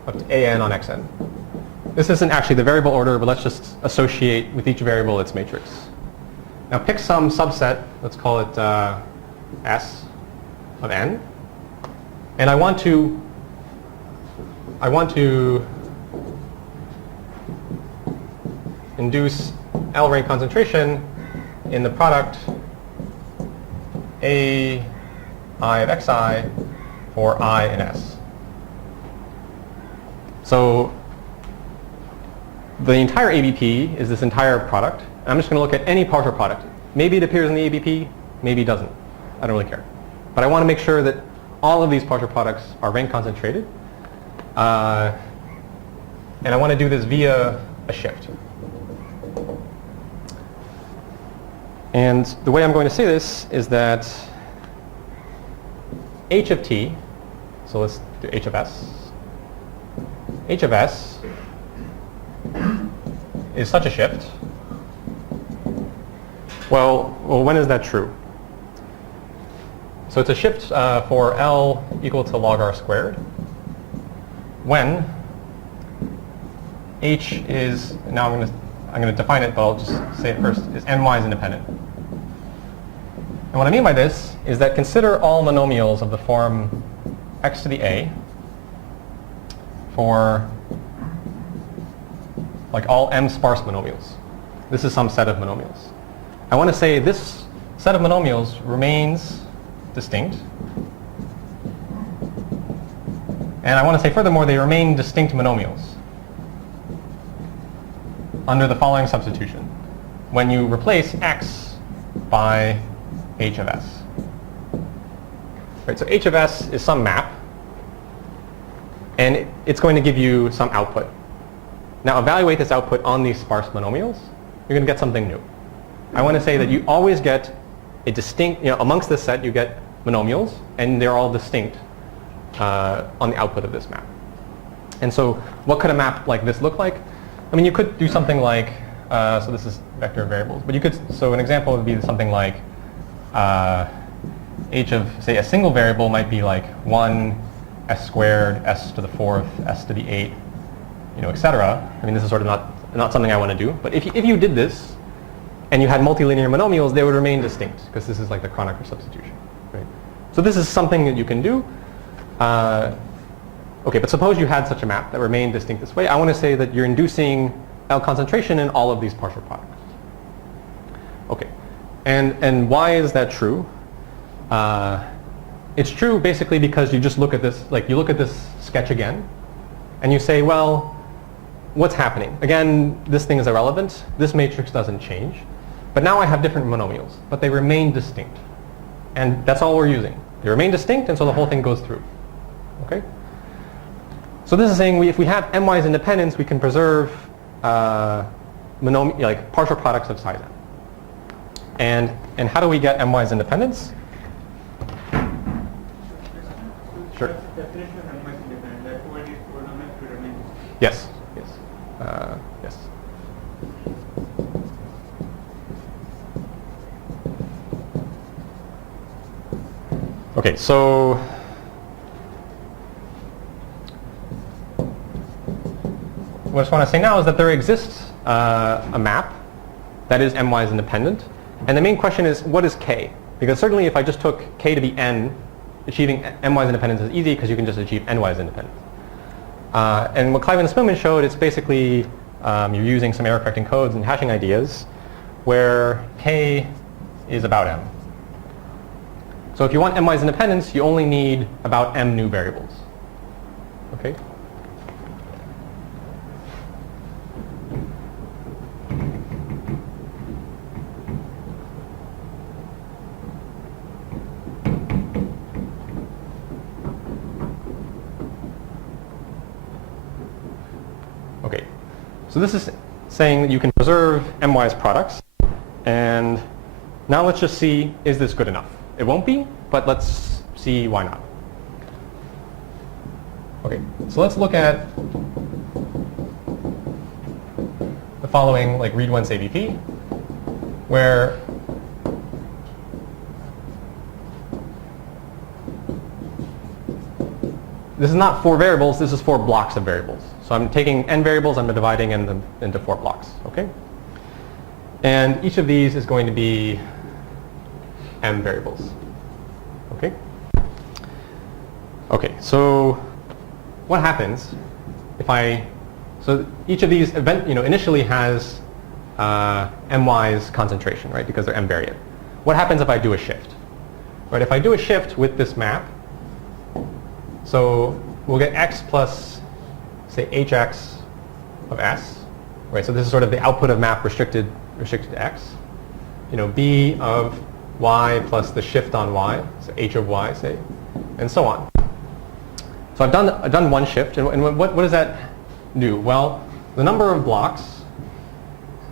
up to an on xn. This isn't actually the variable order, but let's just associate with each variable its matrix. Now pick some subset, let's call it S of n, and I want to induce L rank concentration in the product A I of xi for I in S. So the entire ABP is this entire product. And I'm just going to look at any partial product. Maybe it appears in the ABP, maybe it doesn't. I don't really care. But I want to make sure that all of these partial products are rank concentrated. And I want to do this via a shift. And the way I'm going to say this is that h of t, so let's do h of s. H of s is such a shift. Well, when is that true? So it's a shift for L equal to log r squared when H is, now I'm going to define it, but I'll just say it first, is n-wise independent. And what I mean by this is that consider all monomials of the form x to the a for like all m sparse monomials. This is some set of monomials. I want to say this set of monomials remains distinct. And I want to say furthermore, they remain distinct monomials under the following substitution. When you replace x by h of s. Right, so h of s is some map, and it's going to give you some output. Now evaluate this output on these sparse monomials. You're going to get something new. I want to say that you always get a distinct, amongst this set you get monomials, and they're all distinct on the output of this map. And so what could a map like this look like? I mean, you could do something like, so this is vector of variables, but you could, so an example would be something like h of, say, a single variable might be like 1 s squared, s to the 4th, s to the 8th, etc. I mean, this is sort of not something I want to do, but if you did this, and you had multilinear monomials, they would remain distinct, because this is like the Kronecker substitution. Right? So this is something that you can do. Okay, but suppose you had such a map that remained distinct this way. I want to say that you're inducing L concentration in all of these partial products. Okay, and why is that true? It's true basically because you just look at this, like you look at this sketch again, and you say, well, what's happening? Again, this thing is irrelevant. This matrix doesn't change. But now I have different monomials, but they remain distinct. And that's all we're using. They remain distinct, and so the whole thing goes through. Okay? So this is saying if we have m-wise independence, we can preserve like partial products of size m. And how do we get m-wise independence? Sure. That's the definition of m-wise independent. That one is polynomial to remain. Yes. Yes. Yes. Okay, so what I just want to say now is that there exists a map that is m-wise independent. And the main question is, what is k? Because certainly if I just took k to be n, achieving m-wise independence is easy because you can just achieve n-wise independence. And what Clive and Spillman showed, it's basically you're using some error correcting codes and hashing ideas where k is about m. So if you want m-wise independence, you only need about m new variables. Okay? Okay. So this is saying that you can preserve m-wise products. And now let's just see, is this good enough? It won't be, but let's see why not. Okay, so let's look at the following, like read once ABP, where this is not 4 variables, this is 4 blocks of variables. So I'm taking n variables, I'm dividing them into 4 blocks, okay? And each of these is going to be m variables. Okay? Okay, so what happens if so each of these initially has m-wise concentration, right? Because they're m-variant. What happens if I do a shift? Right, if I do a shift with this map, so we'll get x plus say hx of s, right? So this is sort of the output of map restricted to x. B of y plus the shift on y, so h of y, say, and so on. So I've done one shift, and what does that do? Well, the number of blocks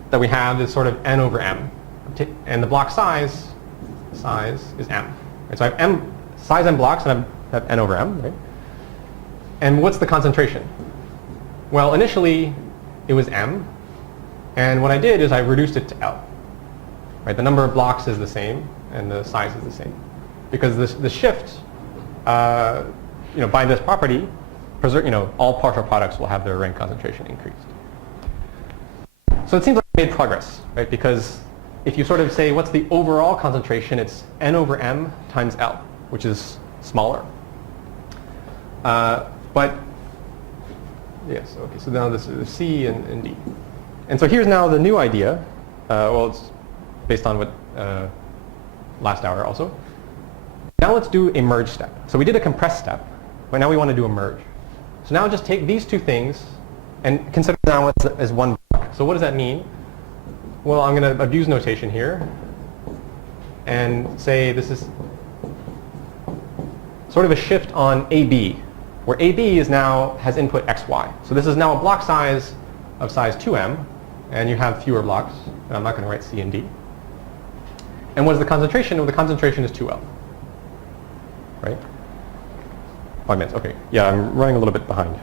that we have is sort of n over m, and the block size is m. Right? So I have size m blocks, and I have n over m. Right? And what's the concentration? Well, initially it was m, and what I did is I reduced it to L. Right? The number of blocks is the same, and the size is the same, because the shift, by this property, all partial products will have their rank concentration increased. So it seems like we made progress, right? Because if you sort of say what's the overall concentration, it's n over m times L, which is smaller. But yes, okay. So now this is C and D, and so here's now the new idea. Well, it's based on what last hour also. Now let's do a merge step. So we did a compress step, but now we want to do a merge. So now just take these two things and consider now as one block. So what does that mean? Well, I'm going to abuse notation here and say this is sort of a shift on AB, where AB has input xy. So this is now a block size of size 2m, and you have fewer blocks, and I'm not going to write C and D. And what is the concentration? Well, the concentration is 2L. Right? 5 minutes, okay. Yeah, I'm running a little bit behind,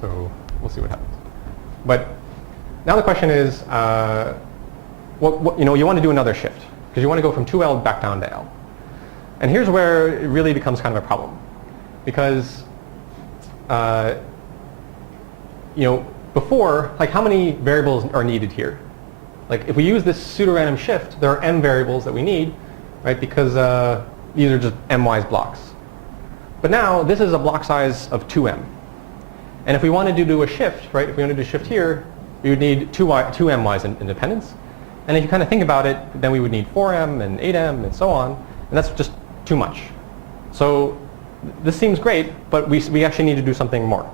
so we'll see what happens. But now the question is, you want to do another shift, because you want to go from 2L back down to L. And here's where it really becomes kind of a problem, because before, like, how many variables are needed here? Like, if we use this pseudo-random shift, there are m variables that we need, right? Because these are just m-wise blocks. But now this is a block size of 2m, and if we wanted to do a shift, right? If we wanted to do a shift here, we would need two m-wise independence. And if you kind of think about it, then we would need 4m and 8m and so on, and that's just too much. So this seems great, but we actually need to do something more.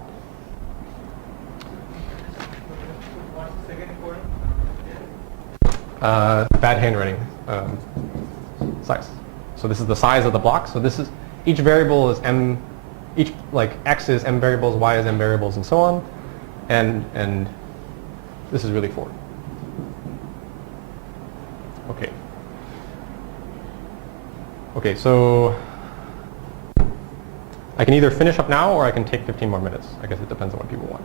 What's the second point? Bad handwriting size. So this is the size of the block. So this is each variable is m, x is m variables, y is m variables, and so on, and this is really 4. Okay. Okay, so I can either finish up now or I can take 15 more minutes. I guess it depends on what people want.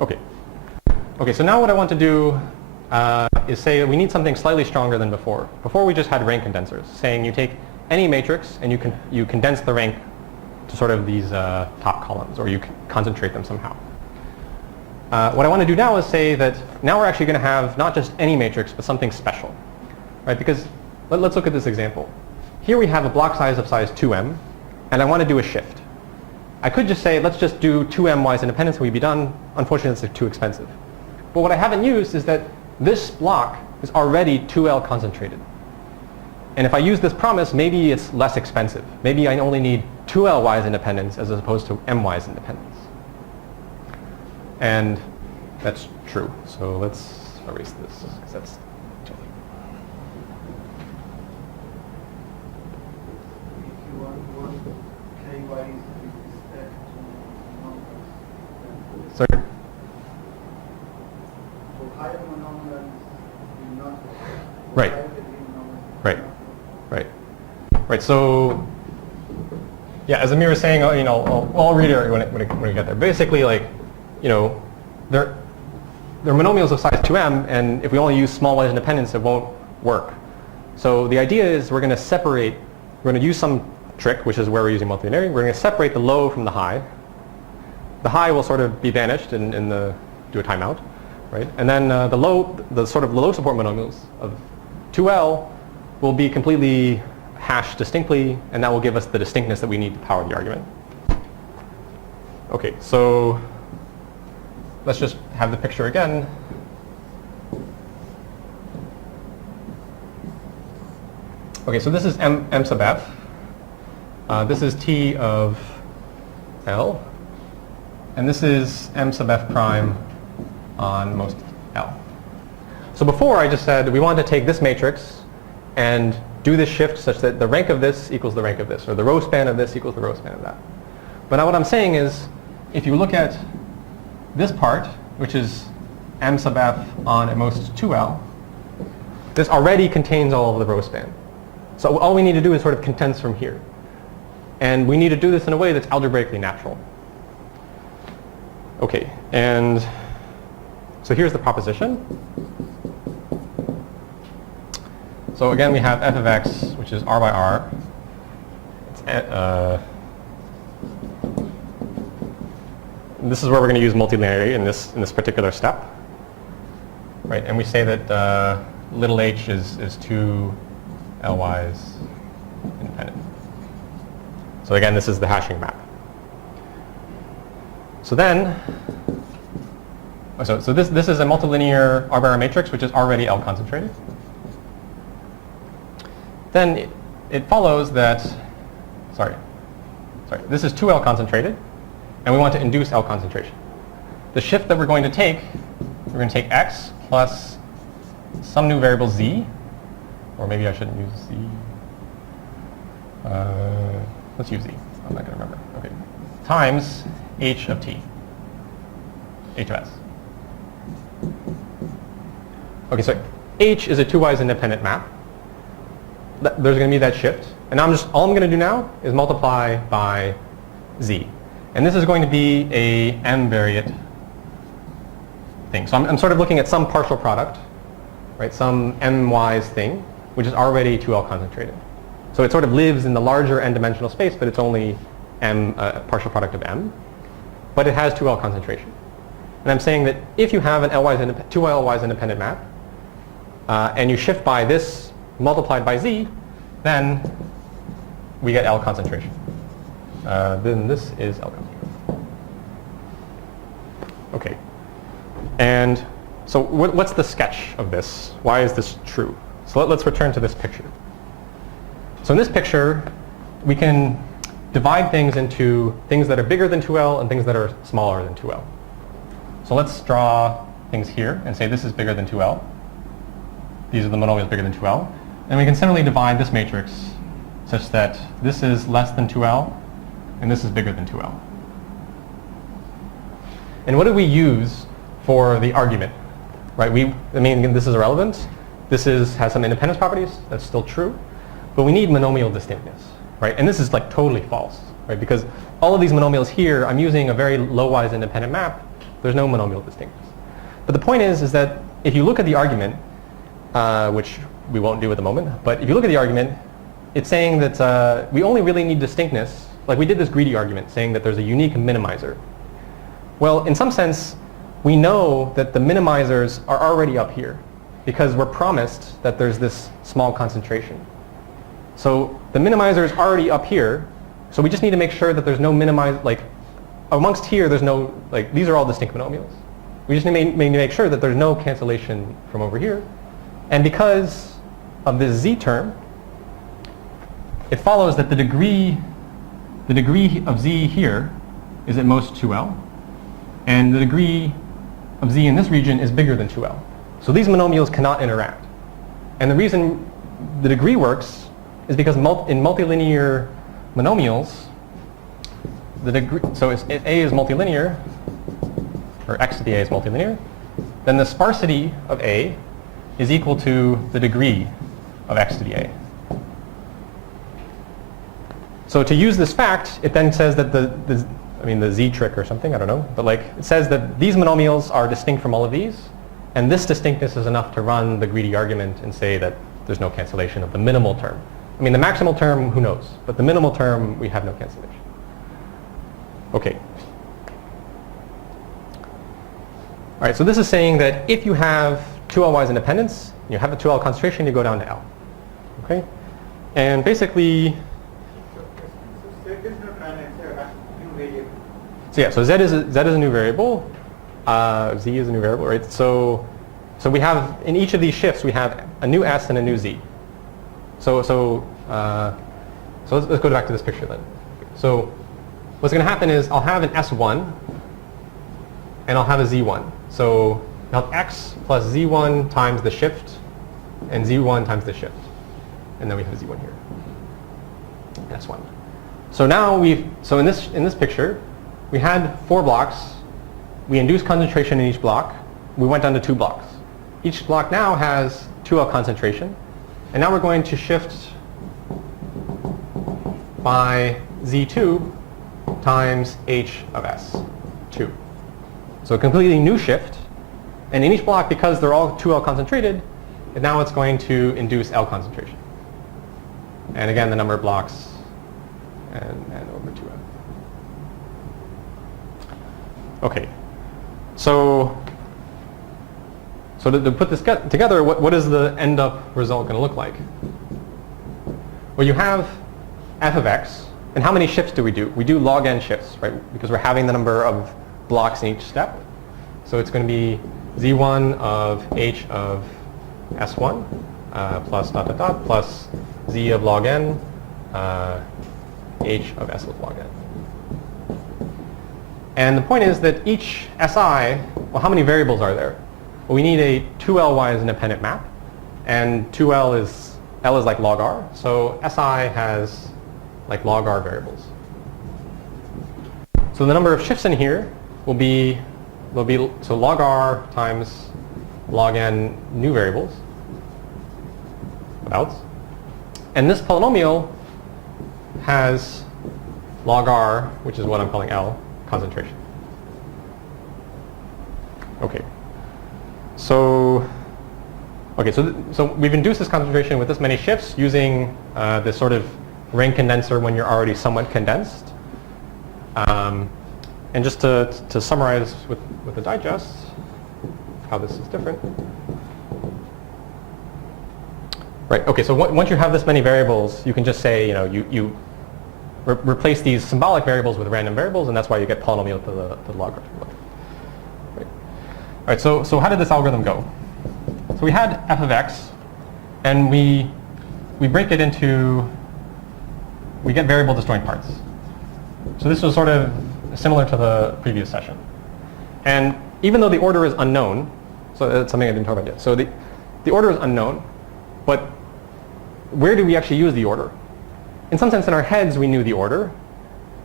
Okay. Okay, so now what I want to do is say that we need something slightly stronger than before. Before we just had rank condensers, saying you take any matrix and you condense the rank to sort of these top columns, or you concentrate them somehow. What I want to do now is say that now we're actually going to have not just any matrix, but something special, right? Because let's look at this example. Here we have a block size of size 2m, and I want to do a shift. I could just say, let's just do 2m-wise independence and we'd be done. Unfortunately, it's too expensive. But what I haven't used is that this block is already 2L concentrated. And if I use this promise, maybe it's less expensive. Maybe I only need 2L-wise independence as opposed to m-wise independence. And that's true. So let's erase this, because that's If you want ky with respect to numbers, then sorry. for higher monomials will not work. Right. Higher degree monomials will Right. not work. Right. Right. So, yeah, as Amir was saying, I'll read it when we get there. Basically, like, they're monomials of size 2m, and if we only use small-wise independence, it won't work. So the idea is we're going to use some trick, which is where we're using multilinearity. We're going to separate the low from the high. The high will sort of be banished and do a timeout, right? And then the sort of low support monomials of 2L will be completely hashed distinctly, and that will give us the distinctness that we need to power the argument. Okay, so let's just have the picture again. Okay, so this is m sub f. This is t of L. And this is M sub f prime on most L. So before I just said we want to take this matrix and do this shift such that the rank of this equals the rank of this, or the row span of this equals the row span of that. But now what I'm saying is, if you look at this part, which is M sub f on at most 2L, this already contains all of the row span. So all we need to do is sort of condense from here. And we need to do this in a way that's algebraically natural. Okay, and so here's the proposition. So again, we have f of x, which is r by r. This is where we're going to use multilinearity in this particular step, right? And we say that little h is 2 Ly's independent. So again, this is the hashing map. So then, so this is a multilinear r by r matrix, which is already L concentrated. Then it follows that, sorry, this is 2L concentrated, and we want to induce L concentration. The shift that we're going to take, we're going to take x plus some new variable z, or maybe I shouldn't use z. Let's use z. I'm not going to remember. Okay, times h of t, h of s. Okay, so h is a 2y's independent map. There's going to be that shift, and all I'm going to do now is multiply by z, and this is going to be a m-variate thing. So I'm sort of looking at some partial product, right? Some m-wise thing, which is already 2L concentrated. So it sort of lives in the larger n-dimensional space, but it's only m, partial product of m, but it has 2L concentration. And I'm saying that if you have an 2L-wise independent map, and you shift by this multiplied by z, then we get L concentration. Then this is L concentration. Okay. And so what's the sketch of this? Why is this true? So let's return to this picture. So in this picture, we can divide things into things that are bigger than 2L and things that are smaller than 2L. So let's draw things here and say this is bigger than 2L. These are the monomials bigger than 2L. And we can similarly divide this matrix such that this is less than 2L and this is bigger than 2L. And what do we use for the argument? Right? This is irrelevant. This has some independence properties. That's still true. But we need monomial distinctness. Right? And this is like totally false. Right? Because all of these monomials here, I'm using a very low-wise independent map. There's no monomial distinctness. But the point is that if you look at the argument, which we won't do at the moment, but if you look at the argument, it's saying that we only really need distinctness. Like we did this greedy argument saying that there's a unique minimizer. Well, in some sense, we know that the minimizers are already up here because we're promised that there's this small concentration. So the minimizer is already up here, so we just need to make sure that there's no amongst here there's no, these are all distinct monomials. We just need to make sure that there's no cancellation from over here. And because of this z term, it follows that the degree of z here is at most 2L, and the degree of z in this region is bigger than 2L. So these monomials cannot interact. And the reason the degree works is because in multilinear monomials, the degree, so if A is multilinear, or x to the A is multilinear, then the sparsity of A is equal to the degree of x to the A. So to use this fact, it then says that the z trick or something, I don't know, but it says that these monomials are distinct from all of these, and this distinctness is enough to run the greedy argument and say that there's no cancellation of the minimal term. The maximal term, who knows? But the minimal term, we have no cancellation. Okay. All right, so this is saying that if you have 2L-wise independence, you have a 2L concentration, you go down to L. Okay? And basically, So Z is not a new variable. so yeah, so Z is a new variable. Z is a new variable, right? So we have, in each of these shifts, we have a new S and a new Z. So let's go back to this picture then. So what's going to happen is I'll have an S1 and I'll have a Z1. So I'll have X plus Z1 times the shift and Z1 times the shift. And then we have a Z1 here. S1. So now so in this picture, we had 4 blocks. We induced concentration in each block. We went down to 2 blocks. Each block now has 2L concentration. And now we're going to shift by Z2 times H of S2. So a completely new shift. And in each block, because they're all 2L concentrated, now it's going to induce L concentration. And again, the number of blocks and over 2L. Okay. So to put this together, what is the end up result going to look like? Well, you have f of x, and how many shifts do? We do log n shifts, right? Because we're having the number of blocks in each step. So it's going to be z1 of h of s1 plus dot dot dot plus z of log n h of s of log n. And the point is that each si, well, how many variables are there? Well, we need a 2L-wise independent map, and 2L is, L is like log r, so si has like log r variables. So the number of shifts in here will be so log r times log n new variables, what else? And this polynomial has log r, which is what I'm calling L, concentration. Okay. So we've induced this concentration with this many shifts using this sort of ring condenser when you're already somewhat condensed. And just to summarize with the digest, how this is different. Right, okay, so once you have this many variables, you can just say, you replace these symbolic variables with random variables, and that's why you get polynomial to the logarithm. Right. All right, so how did this algorithm go? So we had f of x, and we break it into, we get variable disjoint parts. So this was sort of similar to the previous session. And even though the order is unknown, so that's something I didn't talk about yet. So the order is unknown, but where do we actually use the order? In some sense, in our heads, we knew the order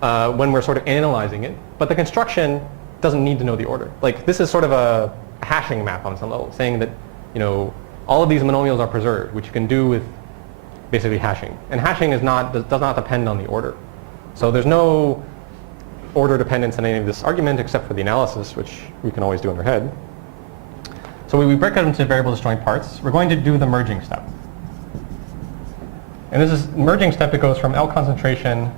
when we're sort of analyzing it, but the construction doesn't need to know the order. Like, this is sort of a hashing map on some level, saying that, all of these monomials are preserved, which you can do with basically hashing. And hashing does not depend on the order. So there's no order dependence in any of this argument except for the analysis, which we can always do in our head. So we break it into variable disjoint parts. We're going to do the merging step. And this is merging step that goes from L concentration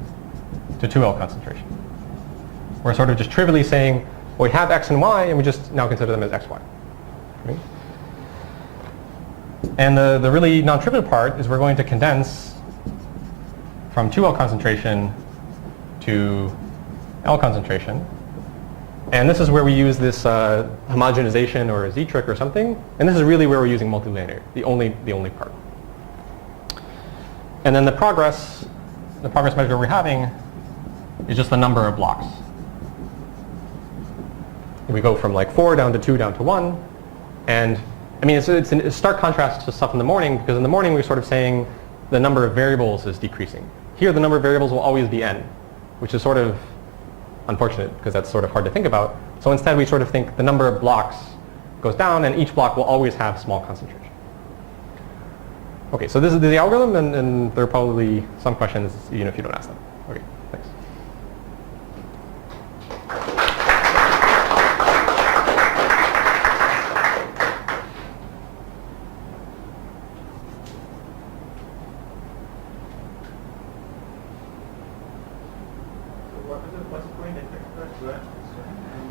to 2L concentration. We're sort of just trivially saying, well, we have x and y, and we just now consider them as xy. Right? And the really non-trivial part is we're going to condense from 2L concentration to L concentration. And this is where we use this homogenization or a Z trick or something. And this is really where we're using multilinear, the only part. And then the progress measure we're having is just the number of blocks. We go from like 4 down to 2 down to 1. And I mean, it's a stark contrast to stuff in the morning, because in the morning we're sort of saying the number of variables is decreasing. Here the number of variables will always be n, which is sort of unfortunate because that's sort of hard to think about. So instead we sort of think the number of blocks goes down, and each block will always have small concentration. Okay, so this is the algorithm, and there are probably some questions even if you don't ask them. Okay, thanks.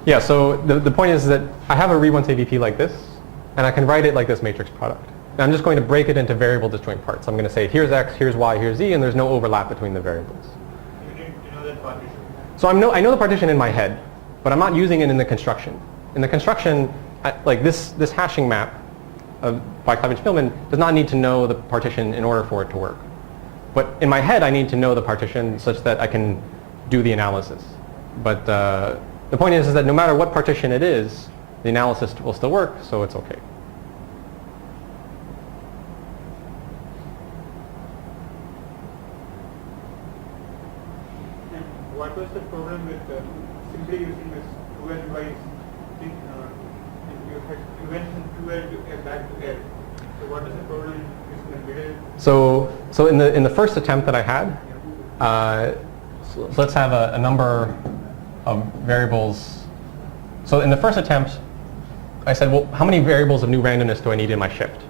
Yeah, so the point is that I have a Re-1 AVP like this, and I can write it like this matrix product. And I'm just going to break it into variable disjoint parts. I'm going to say, here's x, here's y, here's z, and there's no overlap between the variables. You know that partition. So I know the partition in my head, but I'm not using it in the construction. In the construction, like this hashing map by Clavich-Spielmann does not need to know the partition in order for it to work. But in my head, I need to know the partition such that I can do the analysis. But the point is that no matter what partition it is, the analysis will still work, so it's okay. And what was the problem with simply using this 2L by thing? You had convention 2L to back to L. So what is the problem using the middle? So in the first attempt that I had, so let's have a number of variables. So in the first attempt, I said, well, how many variables of new randomness do I need in my shift?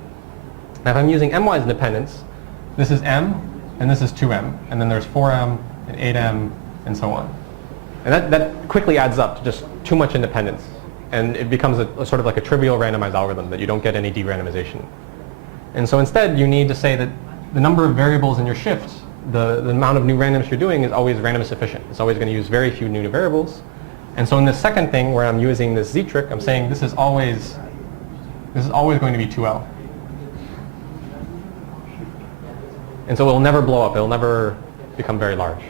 Now if I'm using m-wise independence, this is m, and this is 2m, and then there's 4m, and 8m, and so on. And that quickly adds up to just too much independence. And it becomes a sort of like a trivial randomized algorithm that you don't get any de-randomization. And so instead, you need to say that the number of variables in your shift, the amount of new randomness you're doing is always randomness efficient. It's always going to use very few new variables. And so in this second thing where I'm using this z trick, I'm saying this is always going to be 2L. And so it'll never blow up. It'll never become very large.